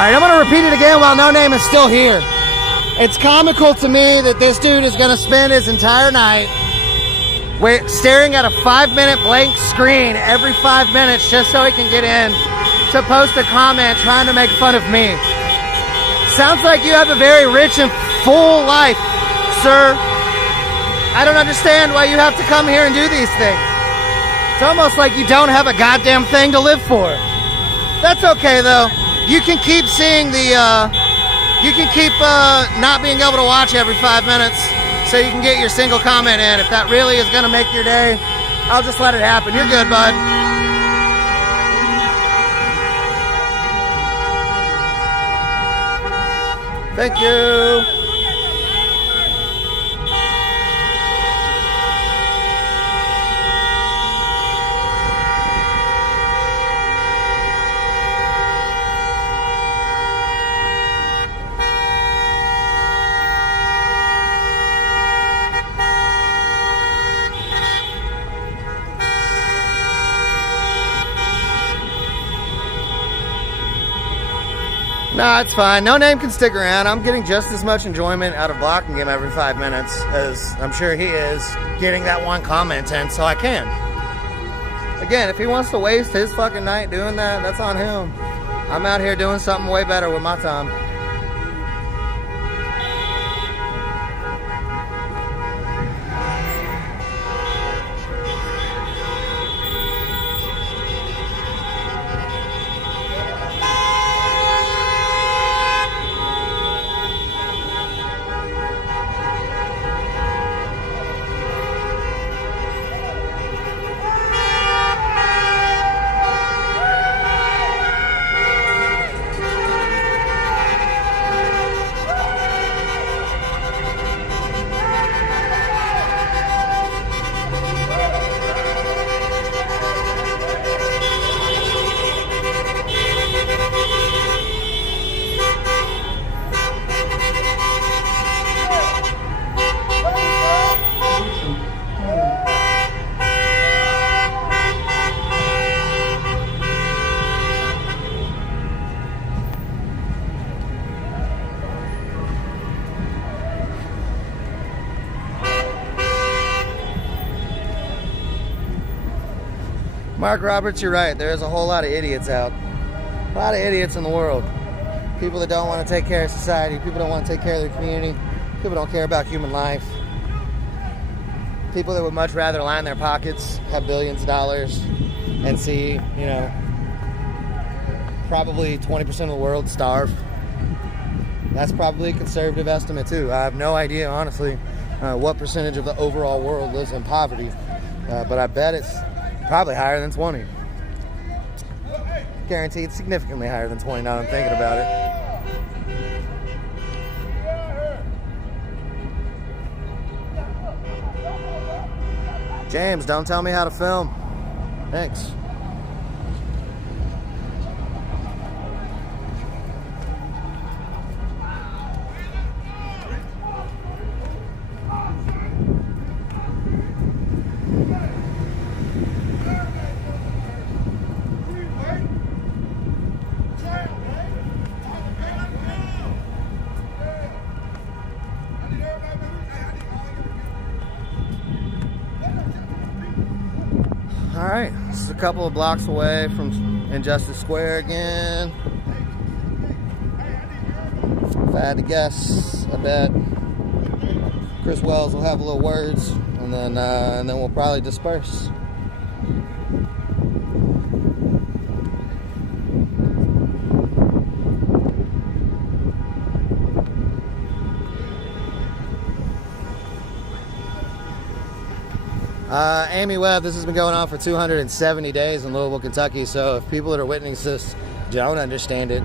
right, I'm going to repeat it again while No Name is still here. It's comical to me that this dude is going to spend his entire night staring at a 5-minute blank screen every 5 minutes just so he can get in to post a comment trying to make fun of me. Sounds like you have a very rich and full life, sir. I don't understand why you have to come here and do these things. It's almost like you don't have a goddamn thing to live for. That's okay, though. You can keep seeing not being able to watch every 5 minutes so you can get your single comment in. If that really is going to make your day, I'll just let it happen. You're good, bud. Thank you. Nah, it's fine. No Name can stick around. I'm getting just as much enjoyment out of blocking him every 5 minutes as I'm sure he is getting that one comment in, so I can. Again, if he wants to waste his fucking night doing that, that's on him. I'm out here doing something way better with my time. Mark Roberts, you're right. There is a whole lot of idiots out. A lot of idiots in the world. People that don't want to take care of society. People don't want to take care of their community. People don't care about human life. People that would much rather line their pockets, have billions of dollars, and see, you know, probably 20% of the world starve. That's probably a conservative estimate too. I have no idea, honestly, what percentage of the overall world lives in poverty. But I bet it's probably higher than 20. Guaranteed significantly higher than 20 now that I'm thinking about it. James, don't tell me how to film. Thanks. Alright, this is a couple of blocks away from Injustice Square again. If I had to guess, I bet Chris Wells will have a little words, and then we'll probably disperse. Amy Webb, this has been going on for 270 days in Louisville, Kentucky, so if people that are witnessing this don't understand it,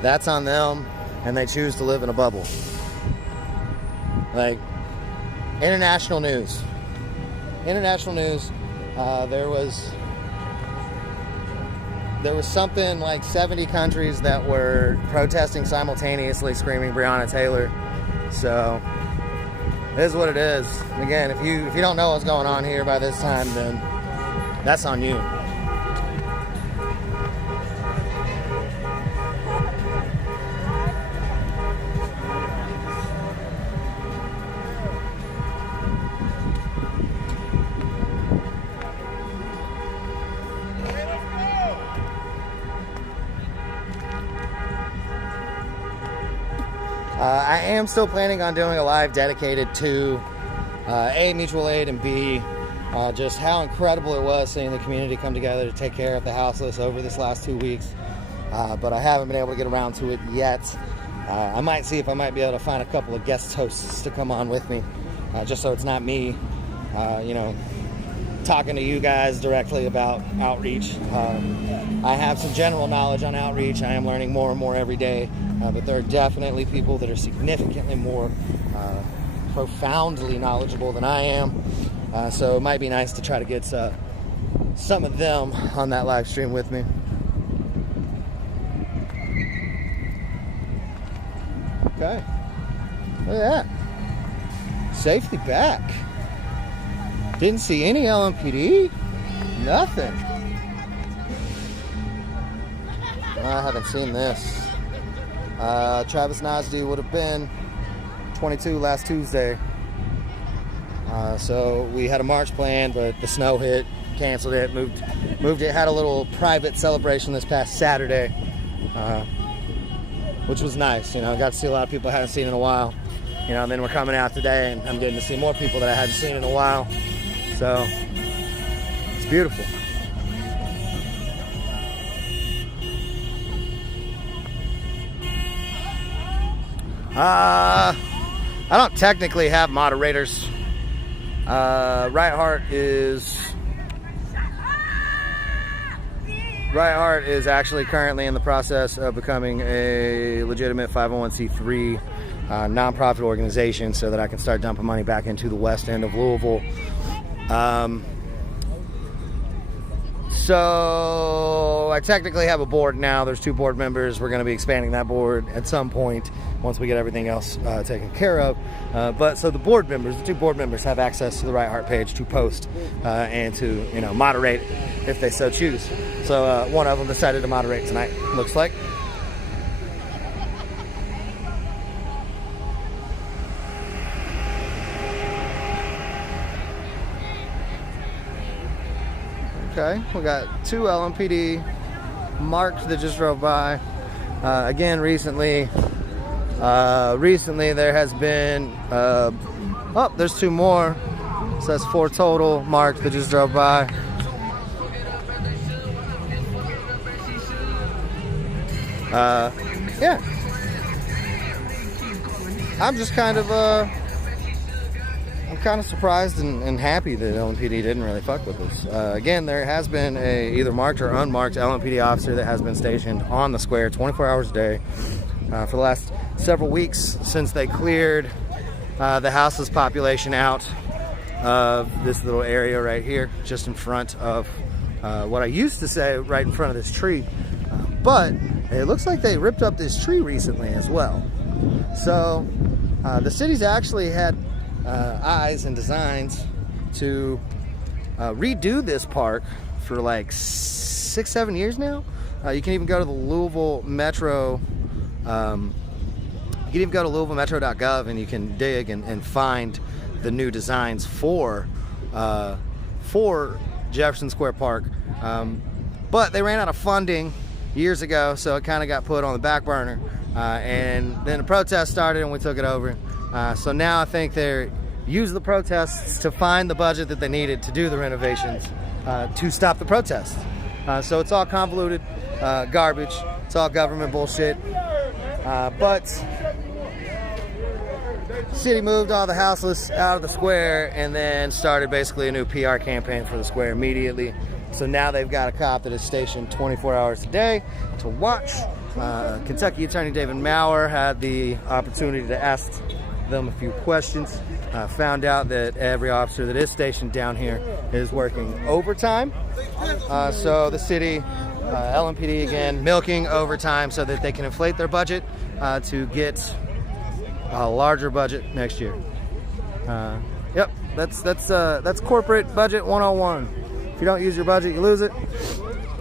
that's on them, and they choose to live in a bubble. Like, international news. International news, there was something like 70 countries that were protesting simultaneously, screaming Breonna Taylor, so it is what it is. Again, if you don't know what's going on here by this time, then that's on you. I am still planning on doing a live dedicated to A, mutual aid, and B, just how incredible it was seeing the community come together to take care of the houseless over this last 2 weeks. But I haven't been able to get around to it yet. I might see if I might be able to find a couple of guest hosts to come on with me, just so it's not me, talking to you guys directly about outreach. I have some general knowledge on outreach. I am learning more and more every day, but there are definitely people that are significantly more profoundly knowledgeable than I am. So it might be nice to try to get some of them on that live stream with me. Okay. Look at that. Safety back. Didn't see any LMPD. Nothing. I haven't seen this. Travis Nasdi would have been 22 last Tuesday. So we had a march planned, but the snow hit, canceled it, moved it, had a little private celebration this past Saturday, which was nice. You know, got to see a lot of people I hadn't seen in a while. You know, and then we're coming out today, and I'm getting to see more people that I hadn't seen in a while. So it's beautiful. I don't technically have moderators. Right Heart is actually currently in the process of becoming a legitimate 501c3 nonprofit organization, so that I can start dumping money back into the west end of Louisville. So I technically have a board now. There's 2 board members. We're going to be expanding that board at some point once we get everything else taken care of. But so the 2 board members have access to the Right Heart page to post and to, you know, moderate if they so choose. So one of them decided to moderate tonight, looks like. Okay, we got 2 LMPD marked that just drove by. Again, recently there has been, there's 2 more. So that's 4 total marked that just drove by. Yeah. I'm just kind of, I'm kind of surprised and happy that LMPD didn't really fuck with us. Again, there has been a either marked or unmarked LMPD officer that has been stationed on the square 24 hours a day for the last several weeks since they cleared the houseless population out of this little area right here, just in front of what I used to say right in front of this tree. But it looks like they ripped up this tree recently as well. So the city's actually had eyes and designs to redo this park for like 6-7 years now. You can even go to the Louisville Metro. You can even go to LouisvilleMetro.gov and you can dig and find the new designs for Jefferson Square Park. But they ran out of funding years ago, so it kind of got put on the back burner. And then the protest started and we took it over. So now I think they're using the protests to find the budget that they needed to do the renovations to stop the protests. So it's all convoluted garbage. It's all government bullshit. But the city moved all the houseless out of the square and then started basically a new PR campaign for the square immediately. So now they've got a cop that is stationed 24 hours a day to watch. Kentucky Attorney David Maurer had the opportunity to ask them a few questions. Found out that every officer that is stationed down here is working overtime. So the city, LMPD again, milking overtime so that they can inflate their budget to get a larger budget next year. Yep, that's corporate budget 101. If you don't use your budget, you lose it.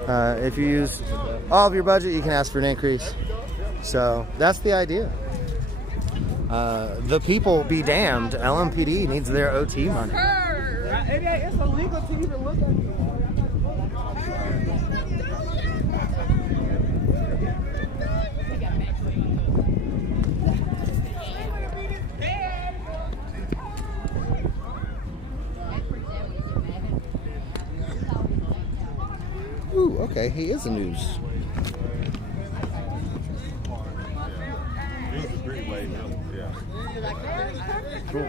If you use all of your budget, you can ask for an increase. So that's the idea. The people be damned. LMPD needs their OT money. It's illegal to even look at you. Ooh, okay, he is a news. Cool. I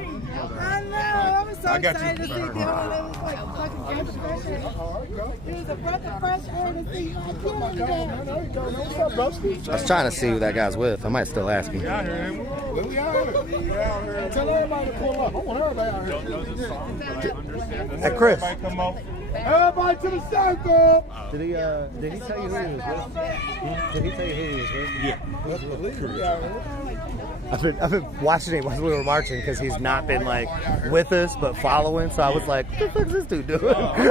know. I was so excited to see him. It was like fucking breath of fresh air. It was a breath of fresh air to see my kid there. I was trying to see who that guy's with. I might still ask him. We out here. Tell everybody to pull up. I want everybody out here. Hey, Chris. Everybody to the circle. Did he tell you who he was with? Did he tell you who he was with? Yeah. I've been watching him while we were marching because he's not been like with us but following. So I was like, what the fuck is this dude doing? I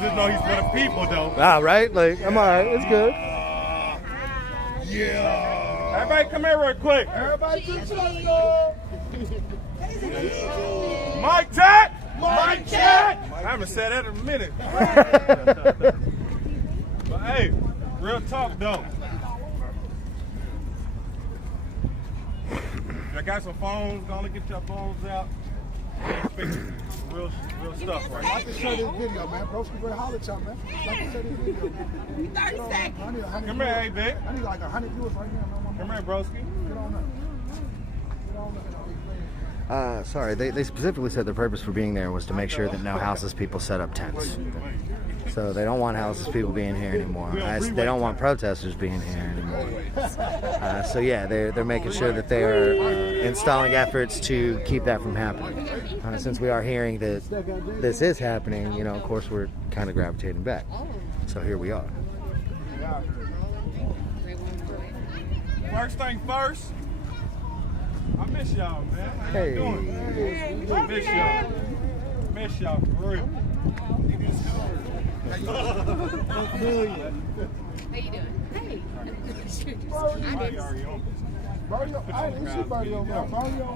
just know he's for the people though. Ah, right? Like, I'm alright. It's good. Yeah. Everybody come here real quick. Everybody to the circle. Mic check. Mic check. I haven't said that in a minute. But hey, real talk though. I got some phones. Gonna get your phones out. Real stuff right now. I can show this video, man. Broski better holler at y'all, man. I can show this video, man. 30 seconds. I need 100 Come here, hey, big. I need like 100 viewers right now. Come here, broski. Get on up. Get on up. Sorry, they specifically said the purpose for being there was to make sure that no houseless people set up tents. So they don't want houseless people being here anymore. They don't want protesters being here anymore. So yeah, they're making sure that they are installing efforts to keep that from happening. Since we are hearing that this is happening, you know, of course we're kind of gravitating back. So here we are. First thing first, I miss y'all, man. How y'all doing? I miss y'all. Miss y'all for real. How you doing? Hey.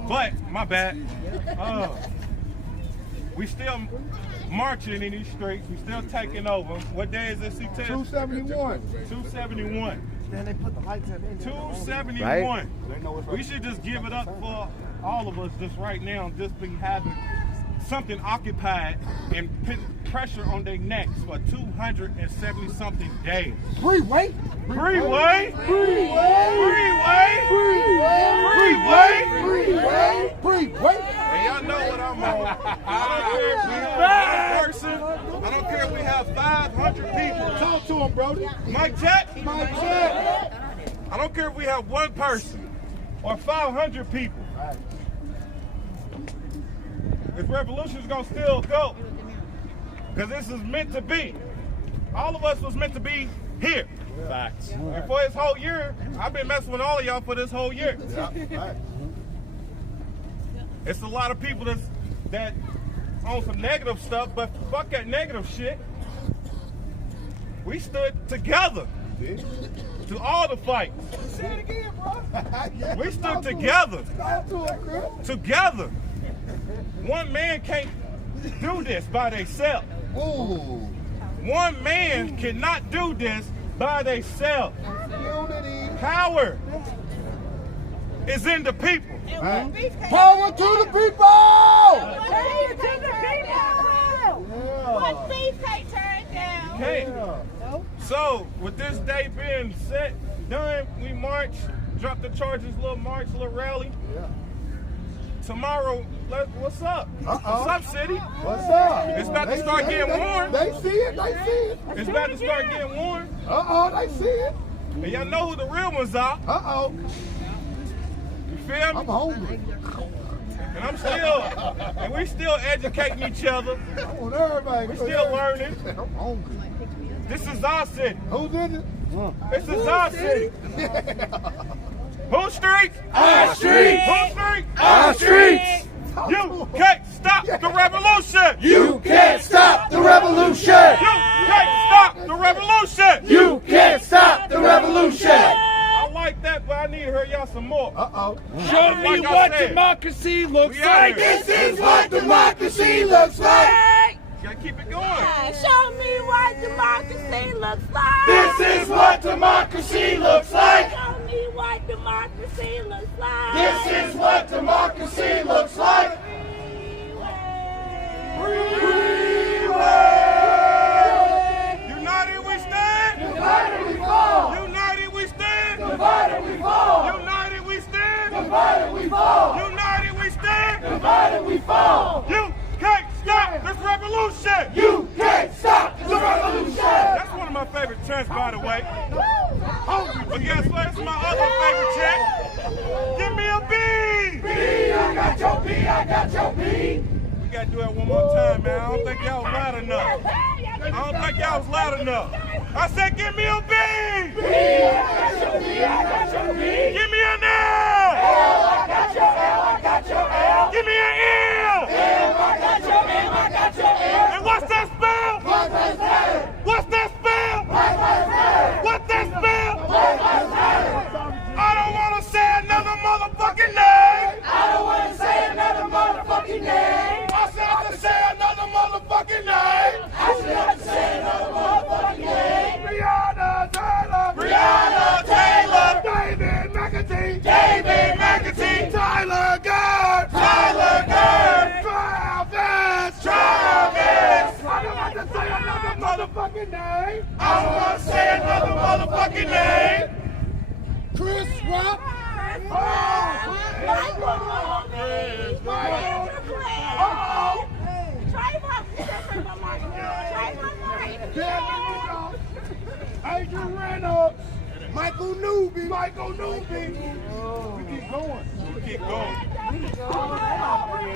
But my bad. We still marching in these streets. We still taking over. What day is this? 271. 271. Man, they put the lights in. 271. Right? We should just give it up for all of us just right now, just be having something occupied and put pressure on their necks for 270 something days. Freeway. Freeway. And y'all know what I'm on. I don't care if we have one person. I don't care if we have 500 people. Talk to him, Brody. Mic check. Mic check. I don't care if we have one person or 500 people. This revolution is gonna still go, because this is meant to be. All of us was meant to be here. Facts. And for this whole year, I've been messing with all of y'all for this whole year. It's a lot of people that on some negative stuff, but fuck that negative shit. We stood together through all the fights. Say it again, bro. We stood together. Together. One man can't do this by themselves. One man cannot do this by themselves. Power is in the people. Power to the people! What beef can't turn down? Okay. So, with this day being set, done, we march, drop the charges, little march, little rally. Tomorrow, what's up? What's up, city? What's up? It's about to start getting warm. They see it. It's about to start getting warm. They see it. And y'all know who the real ones are. You feel me? I'm hungry. And and we still educating each other. I want everybody. We still learning. I'm hungry. This is our city. Who's in it? This is our city. Whose streets? Our streets. Whose streets? Our streets. You can't stop the revolution. You can't stop the revolution. You can't stop the revolution. You can't stop the revolution. I like that, but I need to hear y'all some more. Show me Like I what said, democracy looks we out like. here. This is what democracy looks like. Gotta keep it going. Show me what democracy looks like. This is what democracy looks like. Show me what democracy looks like. This is what democracy looks like. United we stand. Divided we fall. United we stand. Divided we fall. United we stand. Divided we fall. United we stand. Divided we fall. You can't stop this revolution. You can't stop the revolution. That's one of my favorite chants, by the way. But guess what? It's my other favorite chant. Give me a B. B, I got your B, I got your B. We gotta do that one more time, man. I don't think y'all was loud enough. I don't think y'all was loud enough. I said, give me a B. B, I got your B, I got your B. Give me an L. L, I got your L, I got your L. Give me an L, M. I got your M, I got your L. And what's that spell? What's that spell? What's that spell? What's that spell? What's that spell? What's that spell? I don't want to say another motherfucking name. I don't want to say another motherfucking name. I said I can say another motherfucking name. I don't want to say another motherfucking name. Chris Rock. Adrian Reynolds. Michael Newby. We keep going. Keep going.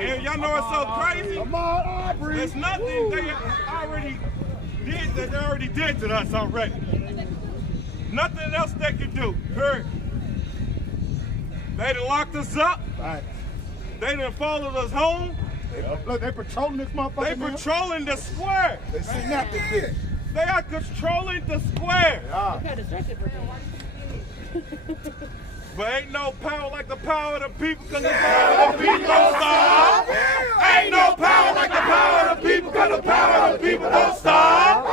And y'all know what's so crazy? Ahmaud Arbery. There's nothing they already did to us already. Nothing else they can do. Period. They done locked us up. Right. They done followed us home. Look, they patrolling this motherfucker. They patrolling the square. They snapped this bitch. They are controlling the square. Yeah. But ain't no power like the power of the people, because the power of the people don't stop. Ain't no power like the power of the people, because the power of the people don't stop.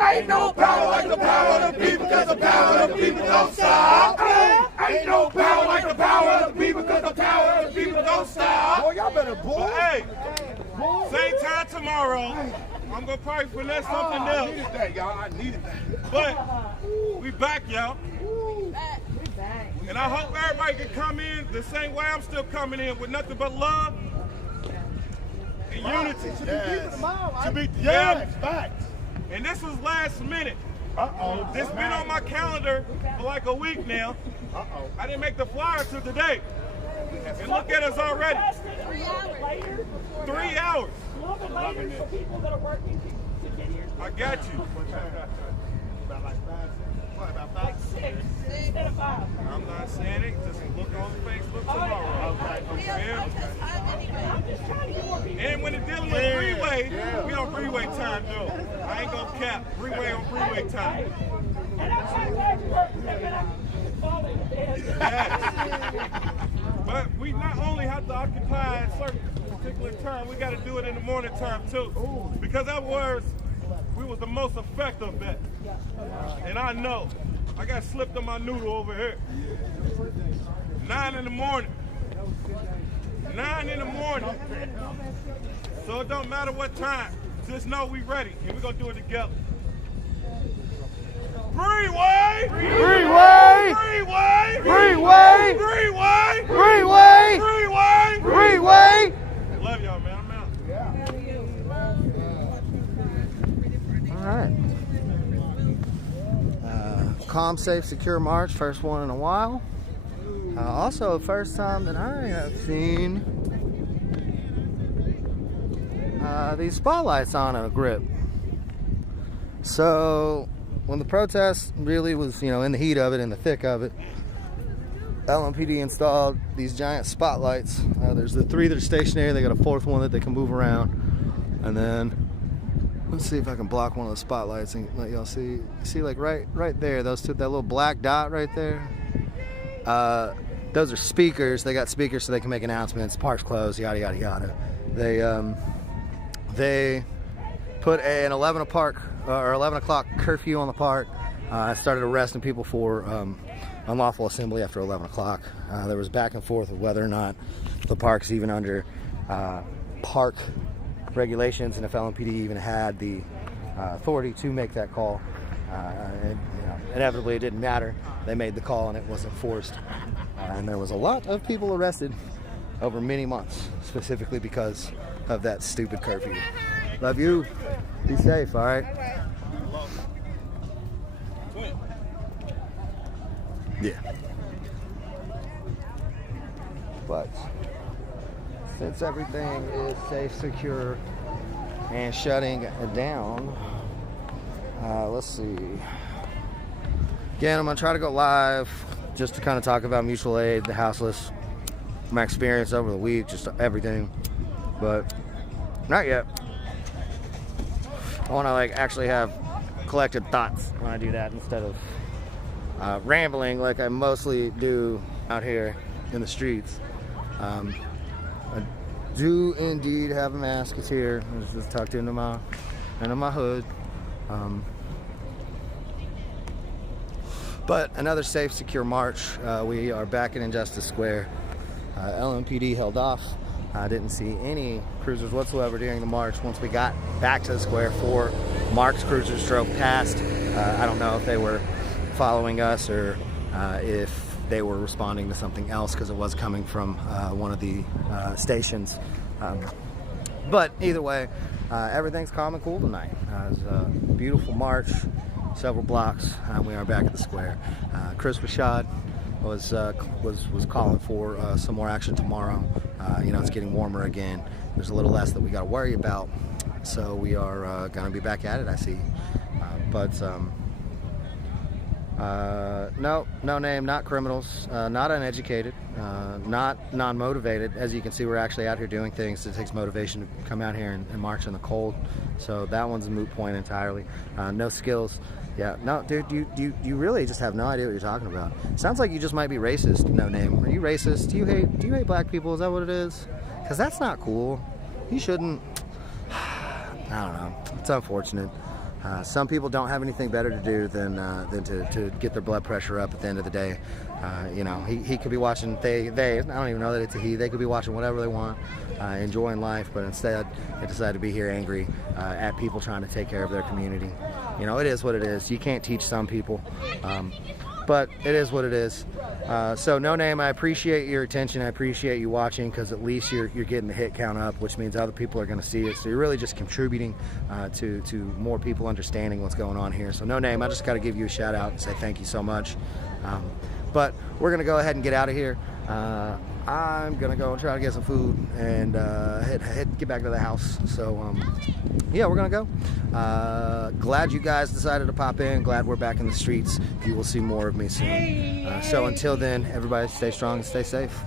Ain't no power like the power of the people, because the power of the people don't stop. Ain't no power like the power of the people, because the power of the people don't stop. Boy, y'all better bull. But hey, same time tomorrow, I'm going to probably finesse something I else. needed that, y'all. I needed that. But we back, y'all. And I hope everybody can come in the same way I'm still coming in, with nothing but love and unity. Yes, facts. And this was last minute. Uh-oh. This been on my calendar for like a week now. Uh-oh. I didn't make the flyer till today. And look at us already. 3 hours. I got you. I'm not saying it. Just look on Facebook tomorrow. And when it's dealing with freeway, we on freeway time, though. I ain't gonna cap. Freeway on freeway time. Yes. But we not only have to occupy a certain particular time, we got to do it in the morning time too. Because we was the most effective at. And I know. I got slipped on my noodle over here. 9 in the morning. 9 in the morning. So it don't matter what time. Just know we ready, and we're going to do it together. Freeway! Freeway! Freeway! Freeway! Freeway! Freeway! Freeway! Freeway! Love y'all, man. I'm out. All right. Calm, safe, secure march. First one in a while. Also, first time that I have seen these spotlights on a grip. So when the protest really was, in the heat of it, in the thick of it, LMPD installed these giant spotlights. There's the 3 that are stationary. They got a 4th one that they can move around. And then let's see if I can block one of the spotlights and let y'all see. See, like right there, those two, that little black dot right there. Those are speakers. They got speakers so they can make announcements. Park's closed. Yada yada yada. They put an 11 o'clock curfew on the park. Started arresting people for unlawful assembly after 11 o'clock. There was back and forth of whether or not the park's even under park regulations, and if LMPD even had the authority to make that call. Inevitably it didn't matter. They made the call and it wasn't forced. And there was a lot of people arrested over many months, specifically because of that stupid curfew. Love you. Be safe, all right? Yeah. But since everything is safe, secure, and shutting down, let's see. Again, I'm going to try to go live just to kind of talk about mutual aid, the houseless, my experience over the week, just everything. But not yet. I want to actually have collected thoughts when I do that instead of rambling like I mostly do out here in the streets. I do indeed have a mask. It's here. It's just tucked into my hood. But another safe, secure march. We are back in Injustice Square. LMPD held off I didn't see any cruisers whatsoever during the march. Once we got back to the square, 4 marked cruisers drove past. I don't know if they were following us or if they were responding to something else, because it was coming from one of the stations. But either way, everything's calm and cool tonight. It was a beautiful march, several blocks. We are back at the square. Chris Rashad was calling for some more action tomorrow. You know, it's getting warmer again. There's a little less that we got to worry about. So we are going to be back at it, I see. No name, not criminals, not uneducated, not non-motivated. As you can see, we're actually out here doing things. It takes motivation to come out here and march in the cold. So that one's a moot point entirely. No skills. Yeah, no, dude, you really just have no idea what you're talking about. Sounds like you just might be racist, No Name. Are you racist? Do you hate black people? Is that what it is? Because that's not cool. You shouldn't. I don't know. It's unfortunate. Some people don't have anything better to do than to get their blood pressure up at the end of the day. You know, he could be watching, they, I don't even know that it's a he, they could be watching whatever they want, enjoying life, but instead they decide to be here angry at people trying to take care of their community. You know, it is what it is. You can't teach some people, but it is what it is. So No Name, I appreciate your attention. I appreciate you watching, because at least you're getting the hit count up, which means other people are going to see it. So you're really just contributing to more people understanding what's going on here. So No Name, I just got to give you a shout out and say thank you so much. But we're going to go ahead and get out of here. I'm going to go and try to get some food and get back to the house. So, yeah, we're going to go. Glad you guys decided to pop in. Glad we're back in the streets. You will see more of me soon. So until then, everybody stay strong and stay safe.